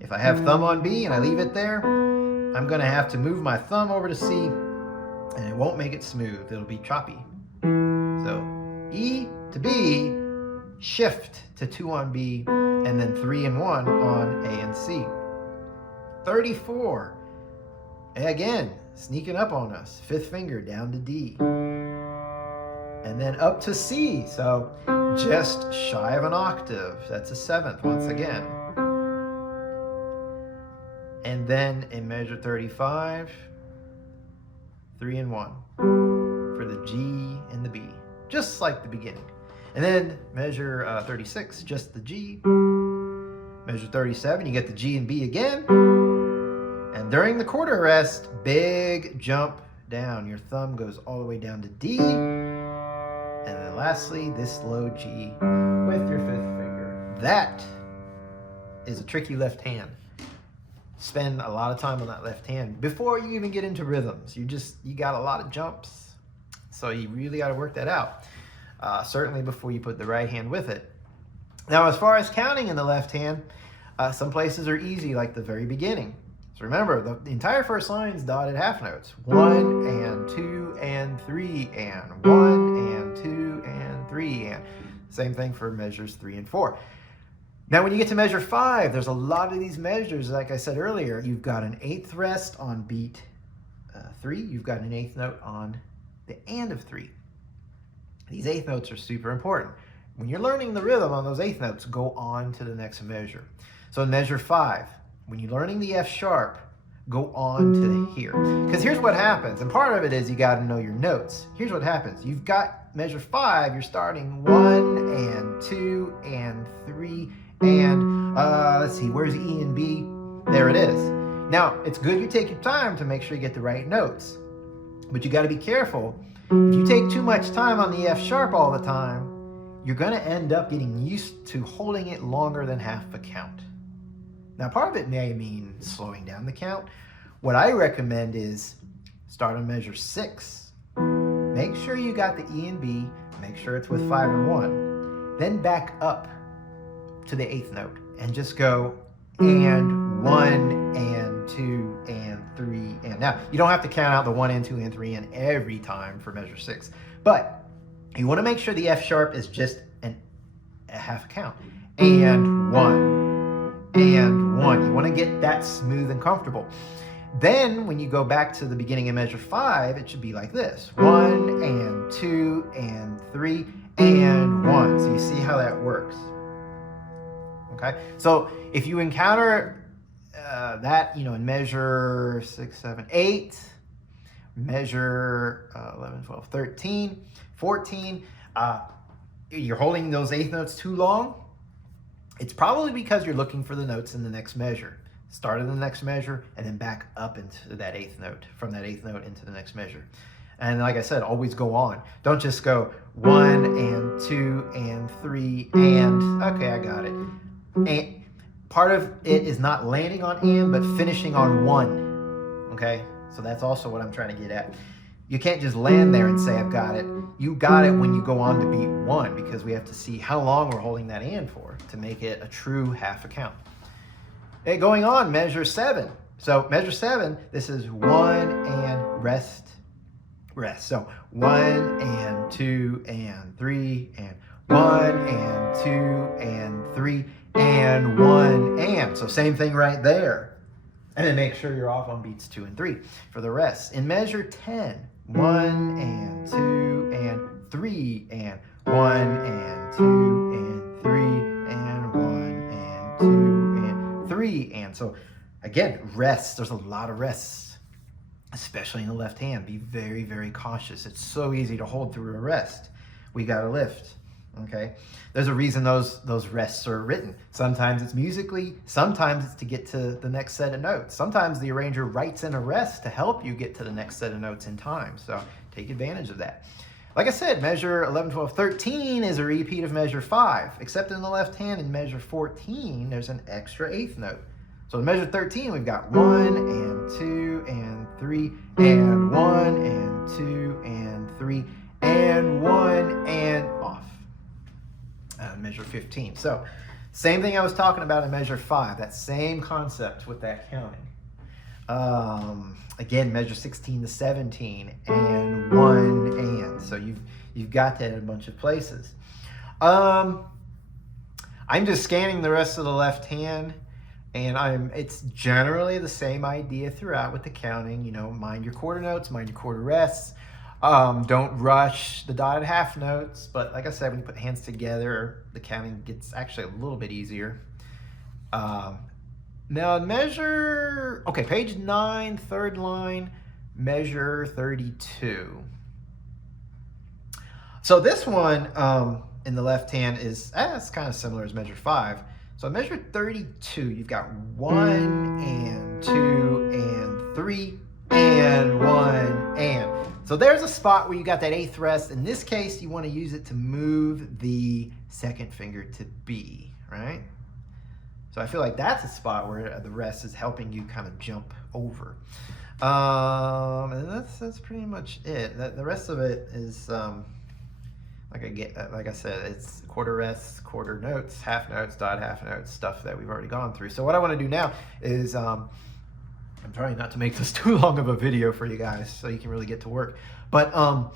If I have thumb on B and I leave it there, I'm going to have to move my thumb over to C, and it won't make it smooth. It'll be choppy. So E to B, shift to 2 on B, and then 3 and 1 on A and C. 34, again, sneaking up on us. 5th finger down to D. And then up to C, so just shy of an octave. That's a 7th once again. And then in measure 35, 3 and 1 for the G and the B, just like the beginning. And then measure 36, just the G. Measure 37, you get the G and B again. And during the quarter rest, big jump down. Your thumb goes all the way down to D. And then lastly, this low G with your 5th finger. That is a tricky left hand. Spend a lot of time on that left hand before you even get into rhythms. You got a lot of jumps, so you really got to work that out. Certainly before you put the right hand with it. Now, as far as counting in the left hand, some places are easy, like the very beginning. So remember, the entire first line is dotted half notes. 1 and 2 and 3 and 1 and 2 and 3 and. Same thing for measures 3 and 4. Now, when you get to measure 5, there's a lot of these measures. Like I said earlier, you've got an 8th rest on beat 3. You've got an 8th note on the and of 3. These 8th notes are super important. When you're learning the rhythm on those 8th notes, go on to the next measure. So in measure 5, when you're learning the F sharp, go on to here. Because here's what happens, and part of it is you got to know your notes. Here's what happens. You've got measure 5, you're starting 1 and 2 and 3 and let's see, where's E and B? There it is. Now, it's good you take your time to make sure you get the right notes, but you got to be careful. If you take too much time on the F sharp all the time, you're going to end up getting used to holding it longer than half a count. Now, part of it may mean slowing down the count. What I recommend is start on measure 6. Make sure you got the E and B. Make sure it's with 5 and 1. Then back up to the 8th note and just go and 1 and 2 and 3 and. Now, you don't have to count out the 1 and 2 and 3 and every time for measure 6, but You want to make sure the F sharp is just a half count. And 1, and 1. You want to get that smooth and comfortable. Then when you go back to the beginning of measure 5, it should be like this. 1 and 2 and 3 and 1. So you see how that works. Okay, so if you encounter that, in measure 6, 7, 8, measure 11, 12, 13, 14, you're holding those eighth notes too long, it's probably because you're looking for the notes in the next measure. Start in the next measure and then back up into that eighth note, from that eighth note into the next measure. And like I said, always go on. Don't just go 1 and 2 and 3 and, okay, I got it. And part of it is not landing on and, but finishing on 1, okay? So that's also what I'm trying to get at. You can't just land there and say, I've got it. You got it when you go on to beat 1, because we have to see how long we're holding that and for to make it a true half a count. Going on, measure 7. So measure 7, this is 1 and rest, rest. So 1 and 2 and 3 and 1 and 2 and 3 and 1 and. So same thing right there. And then make sure you're off on beats 2 and 3 for the rest. In measure 10, 1 and 2 and 3 and 1 and 2 and 3 and 1 and 2 and 3 and. So again, rest. There's a lot of rests, especially in the left hand. Be very, very cautious. It's so easy to hold through a rest. We got to lift. Okay, there's a reason those rests are written. Sometimes it's musically, sometimes it's to get to the next set of notes. Sometimes the arranger writes in a rest to help you get to the next set of notes in time. So take advantage of that. Like I said, measure 11, 12, 13 is a repeat of measure 5, except in the left hand in measure 14, there's an extra eighth note. So in measure 13, we've got 1 and 2 and 3 and 1 and 2 and 3 and 1 and off. Measure 15. So same thing I was talking about in measure 5, that same concept with that counting. Again, measure 16 to 17 and 1 and. So you've got that in a bunch of places. I'm just scanning the rest of the left hand, and it's generally the same idea throughout with the counting. Mind your quarter notes, mind your quarter rests. Don't rush the dotted half notes, but like I said, when you put hands together, the counting gets actually a little bit easier. Now measure, okay, page 9, third line, measure 32. So this one in the left hand is it's kind of similar as measure 5. So measure 32, you've got 1 and 2 and 3 and 1 and. So there's a spot where you got that eighth rest. In this case, you want to use it to move the second finger to B, right? So I feel like that's a spot where the rest is helping you kind of jump over. And that's pretty much it. The rest of it is like I said, it's quarter rests, quarter notes, half notes, dot half notes, stuff that we've already gone through. So what I want to do now is I'm trying not to make this too long of a video for you guys so you can really get to work. But I'm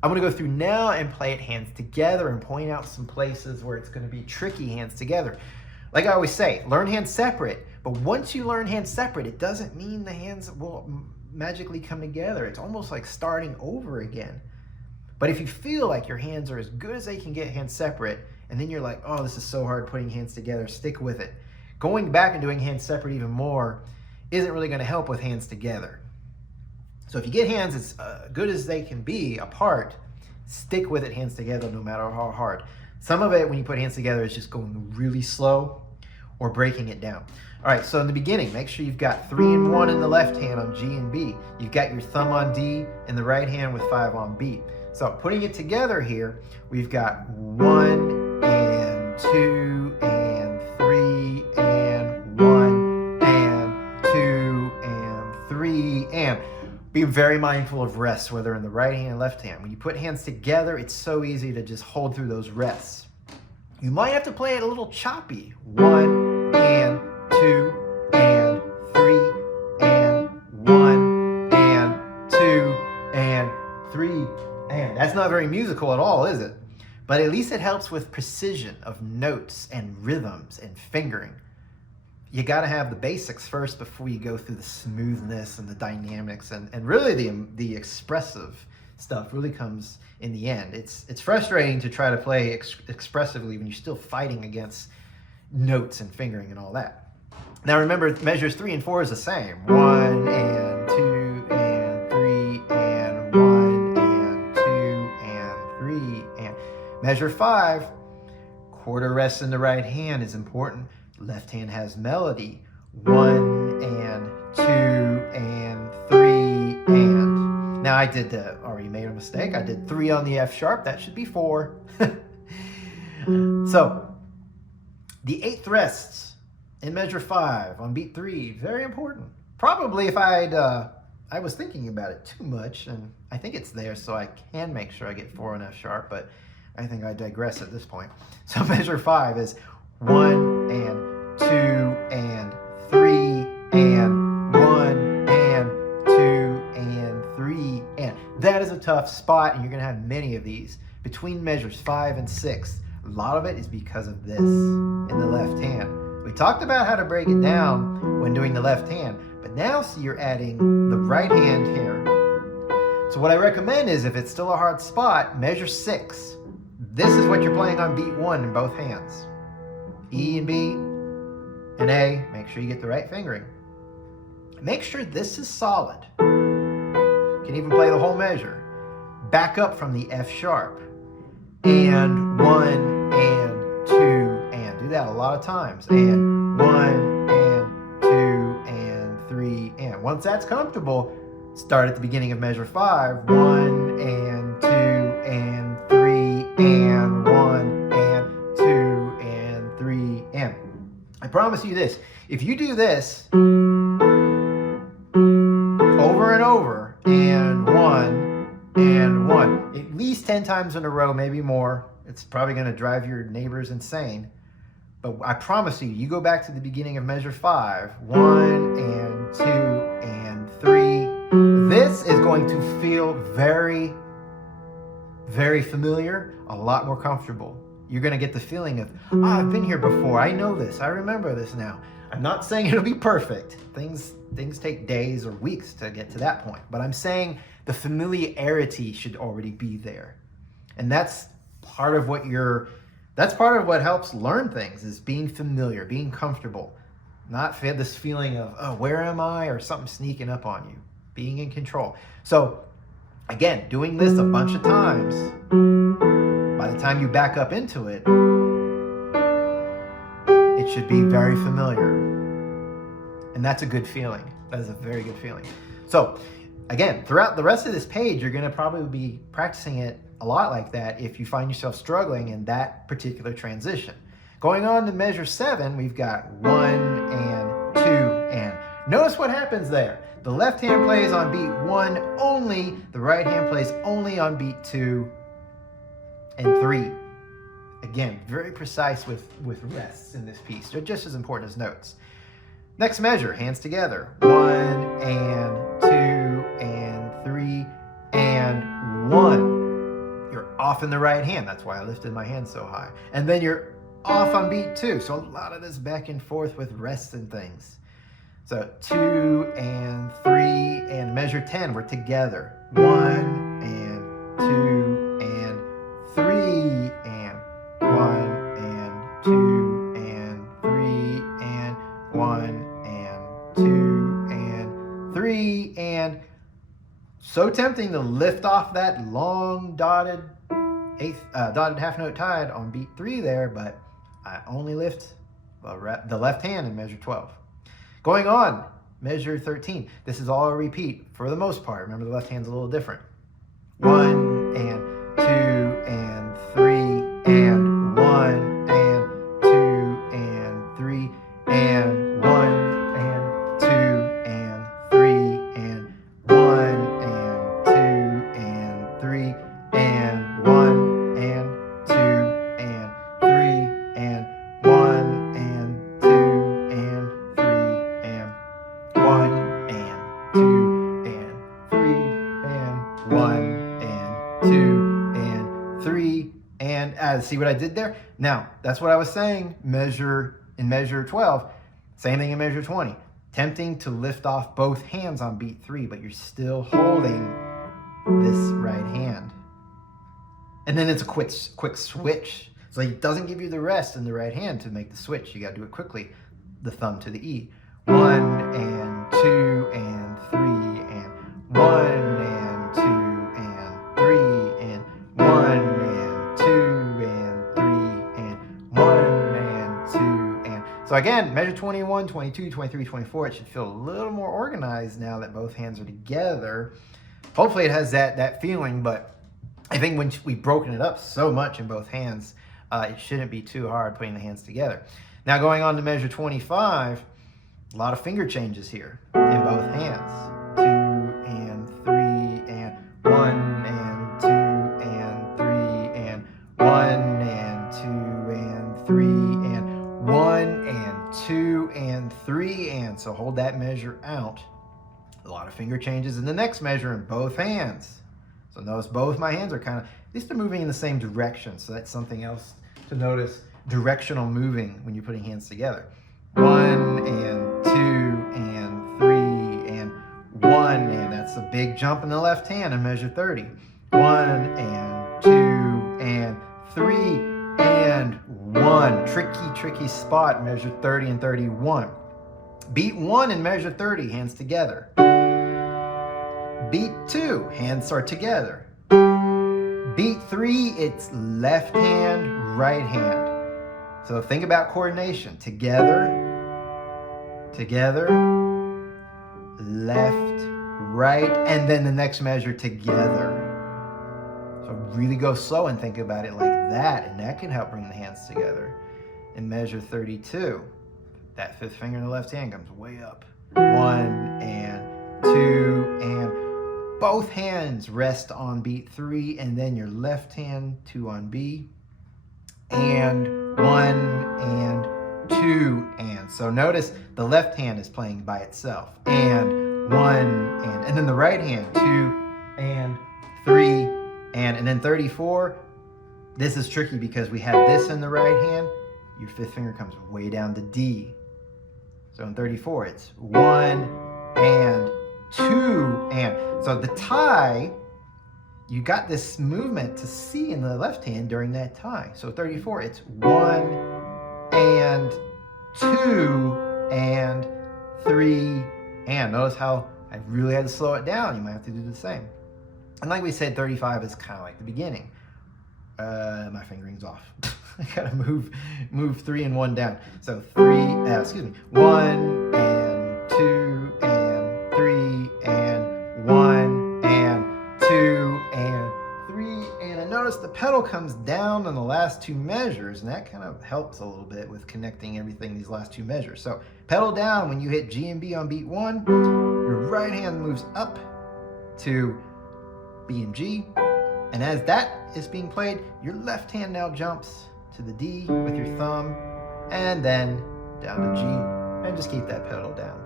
going to go through now and play it hands together and point out some places where it's going to be tricky hands together. Like I always say, learn hands separate. But once you learn hands separate, it doesn't mean the hands will magically come together. It's almost like starting over again. But if you feel like your hands are as good as they can get hands separate, and then you're like, oh, this is so hard putting hands together, stick with it. Going back and doing hands separate even more isn't really going to help with hands together. So if you get hands as good as they can be apart, stick with it hands together no matter how hard. Some of it, when you put hands together, is just going really slow or breaking it down. All right, so in the beginning, make sure you've got 3 and 1 in the left hand on G and B. You've got your thumb on D in the right hand with 5 on B. So putting it together here, we've got 1 and 2 and 3 and 1 and 2 and 3 and. Be very mindful of rests, whether in the right hand and left hand. When you put hands together, it's so easy to just hold through those rests. You might have to play it a little choppy. 1 and 2 and 3 and 1 and 2 and 3 and. Again, that's not very musical at all, is it? But at least it helps with precision of notes and rhythms and fingering. You got to have the basics first before you go through the smoothness and the dynamics and really the expressive stuff really comes in the end. It's frustrating to try to play expressively when you're still fighting against notes and fingering and all that. Now remember, measures 3 and 4 is the same. 1 and 2 and 3 and 1 and 2 and 3 and measure 5. Quarter rest in the right hand is important. Left hand has melody. 1 and 2 and 3 and. Now I already made a mistake. I did 3 on the F sharp. That should be 4. So the 8th rests in measure 5 on beat 3, very important. Probably if I was thinking about it too much, and I think it's there so I can make sure I get 4 on F sharp, but I think I digress at this point. So measure 5 is 1 and 2 and 3 and 1 and 2 and 3 and. That is a tough spot, and you're gonna have many of these between measures 5 and 6. A lot of it is because of this in the left hand. We talked about how to break it down when doing the left hand, but now see you're adding the right hand here. So what I recommend is, if it's still a hard spot, measure 6. This is what you're playing on beat 1 in both hands. E and B and A, make sure you get the right fingering. Make sure this is solid. You can even play the whole measure. Back up from the F sharp. And 1 and 2 and. Do that a lot of times. And 1 and 2 and 3 and. Once that's comfortable, start at the beginning of measure 5. 1 and 2 and 3 and 1 and 2 and 3 and. I promise you this, if you do this over and over, and 1 and 1, at least 10 times in a row, maybe more, it's probably going to drive your neighbors insane. But I promise you, you go back to the beginning of measure 5, 1 and 2 and 3. This is going to feel very, very familiar, a lot more comfortable. You're going to get the feeling of, oh, I've been here before. I know this. I remember this now. I'm not saying it'll be perfect. Things take days or weeks to get to that point. But I'm saying the familiarity should already be there. And that's part of what helps learn things, is being familiar, being comfortable. Not this feeling of, oh, where am I? Or something sneaking up on you. Being in control. So again, doing this a bunch of times, by the time you back up into it, it should be very familiar. And that's a good feeling. That is a very good feeling. So again, throughout the rest of this page, you're going to probably be practicing it a lot like that if you find yourself struggling in that particular transition. Going on to measure 7, we've got 1 and 2 and. Notice what happens there. The left hand plays on beat 1 only, the right hand plays only on beat 2 and 3. Again, very precise with rests in this piece. They're just as important as notes. Next measure, hands together. 1 and 2 and 3 and 1. You're off in the right hand. That's why I lifted my hand so high. And then you're off on beat 2. So a lot of this back and forth with rests and things. So 2 and 3 and measure 10, we're together. 1 and 2 and 3 and 1 and 2 and 3 and 1 and 2 and 3 and. So tempting to lift off that long dotted half note tied on beat 3 there, but I only lift the left hand in measure 12. Going on, measure 13. This is all a repeat for the most part. Remember, the left hand's a little different. 1 and 2 and 3 and 1 and 2 and 3 and 1 and 2 and 3 and 1 and 2 and 3 and 1 and 2 and 3 and 1 and 2 and 3 and 1 and 2 and 3 and 1 and 2 See what I did there? Now, that's what I was saying. Measure 12. Same thing in measure 20. Tempting to lift off both hands on beat 3, but you're still holding this right hand. And then it's a quick switch. So it doesn't give you the rest in the right hand to make the switch. You got to do it quickly. The thumb to the E. 1 and 2 and 3 and 1 and 2 and 3 and 1 and 2 and 3 and 1 and 2 and... So again, measure 21, 22, 23, 24. It should feel a little more organized now that both hands are together. Hopefully it has that feeling, but I think when we've broken it up so much in both hands, it shouldn't be too hard putting the hands together. Now going on to measure 25, a lot of finger changes here in both hands. 2 and 3 and 1 and 2 and 3 and 1 and 2 and 3 and 1 and 2 and 3 and... So hold that measure out. A lot of finger changes in the next measure in both hands. So notice both my hands are kind of, at least they're moving in the same direction. So that's something else to notice, directional moving when you're putting hands together. 1 and 2 and 3 and 1, and that's a big jump in the left hand in measure 30. 1 and 2 and 3 and 1. Tricky spot, measure 30 and 31. Beat 1 in measure 30, hands together. Beat 2, hands are together. Beat 3, it's left hand, right hand. So think about coordination. Together, left, right, and then the next measure together. So really go slow and think about it like that, and that can help bring the hands together. In measure 32, that fifth finger in the left hand comes way up. 1 and 2 and... Both hands rest on beat 3, and then your left hand 2 on B, and 1 and 2 and. So notice the left hand is playing by itself, and 1 and then the right hand 2 and 3 and then 34. This is tricky because we have this in the right hand. Your fifth finger comes way down to D. So in 34, it's 1 and 2 and. So the tie, you got this movement to C in the left hand during that tie. So 34, it's 1 and 2 and 3 and. Notice how I really had to slow it down. You might have to do the same. And like we said, 35 is kind of like the beginning. My fingering's off. I gotta move 3 and 1 down. So 1 and 2 and 3 and 1 and 2 and 3 and. And notice the pedal comes down on the last two measures, and that kind of helps a little bit with connecting everything, these last two measures. So pedal down when you hit G and B on beat 1, your right hand moves up to B and G, and as that is being played, your left hand now jumps to the D with your thumb, and then down to G, and just keep that pedal down.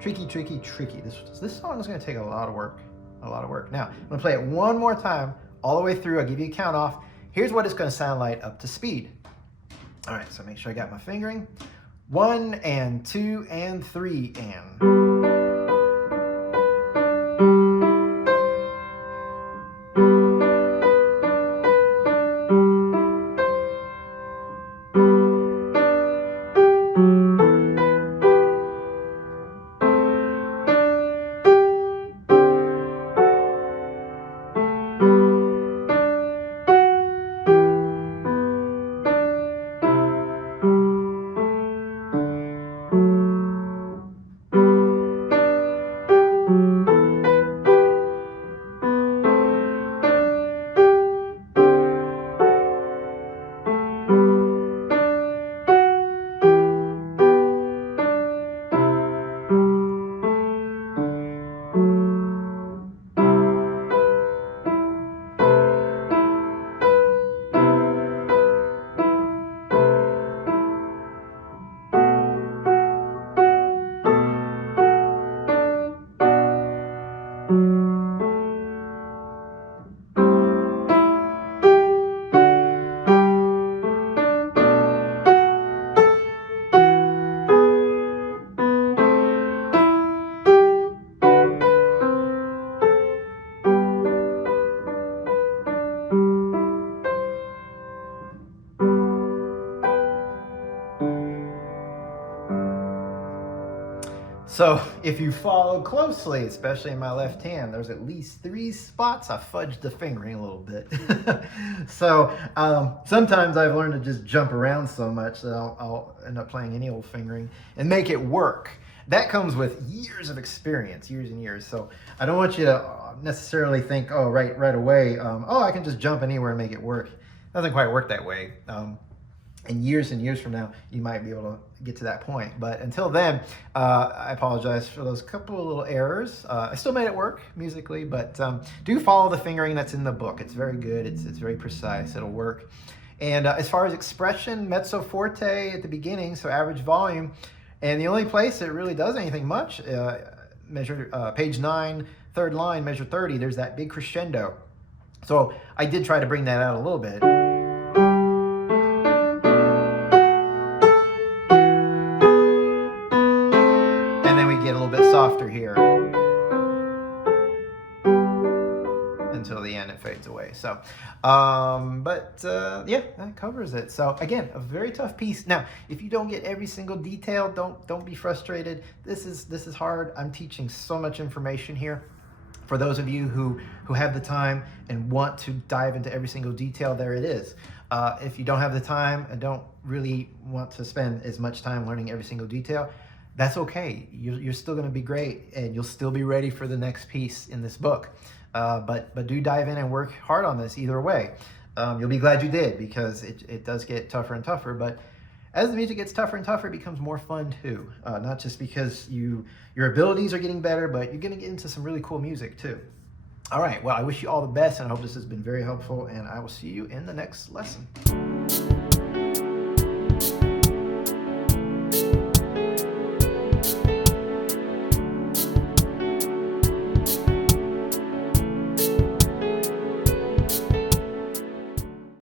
Tricky. This song is going to take a lot of work. Now, I'm going to play it one more time, all the way through. I'll give you a count off. Here's what it's going to sound like up to speed. All right, so make sure I got my fingering. 1 and 2 and 3 and. So if you follow closely, especially in my left hand, there's at least 3 spots I fudged the fingering a little bit. So sometimes I've learned to just jump around so much that I'll end up playing any old fingering and make it work. That comes with years of experience, years and years. So I don't want you to necessarily think, oh, right away, oh, I can just jump anywhere and make it work. It doesn't quite work that way. And years from now, you might be able to get to that point. But until then, I apologize for those couple of little errors. I still made it work musically, but do follow the fingering that's in the book. It's very good. It's very precise. It'll work. And as far as expression, mezzo forte at the beginning, so average volume. And the only place it really does anything much, measure page 9, third line, measure 30, there's that big crescendo. So I did try to bring that out a little bit. Get a little bit softer here until the end it fades away. So yeah, that covers it. So again, a very tough piece. Now if you don't get every single detail, don't be frustrated. This is hard. I'm teaching so much information here. For those of you who have the time and want to dive into every single detail, there it is. If you don't have the time and don't really want to spend as much time learning every single detail, that's okay. You're still going to be great, and you'll still be ready for the next piece in this book. But do dive in and work hard on this either way. You'll be glad you did, because it does get tougher and tougher. But as the music gets tougher and tougher, it becomes more fun too. Not just because your abilities are getting better, but you're going to get into some really cool music too. All right, well, I wish you all the best, and I hope this has been very helpful, and I will see you in the next lesson.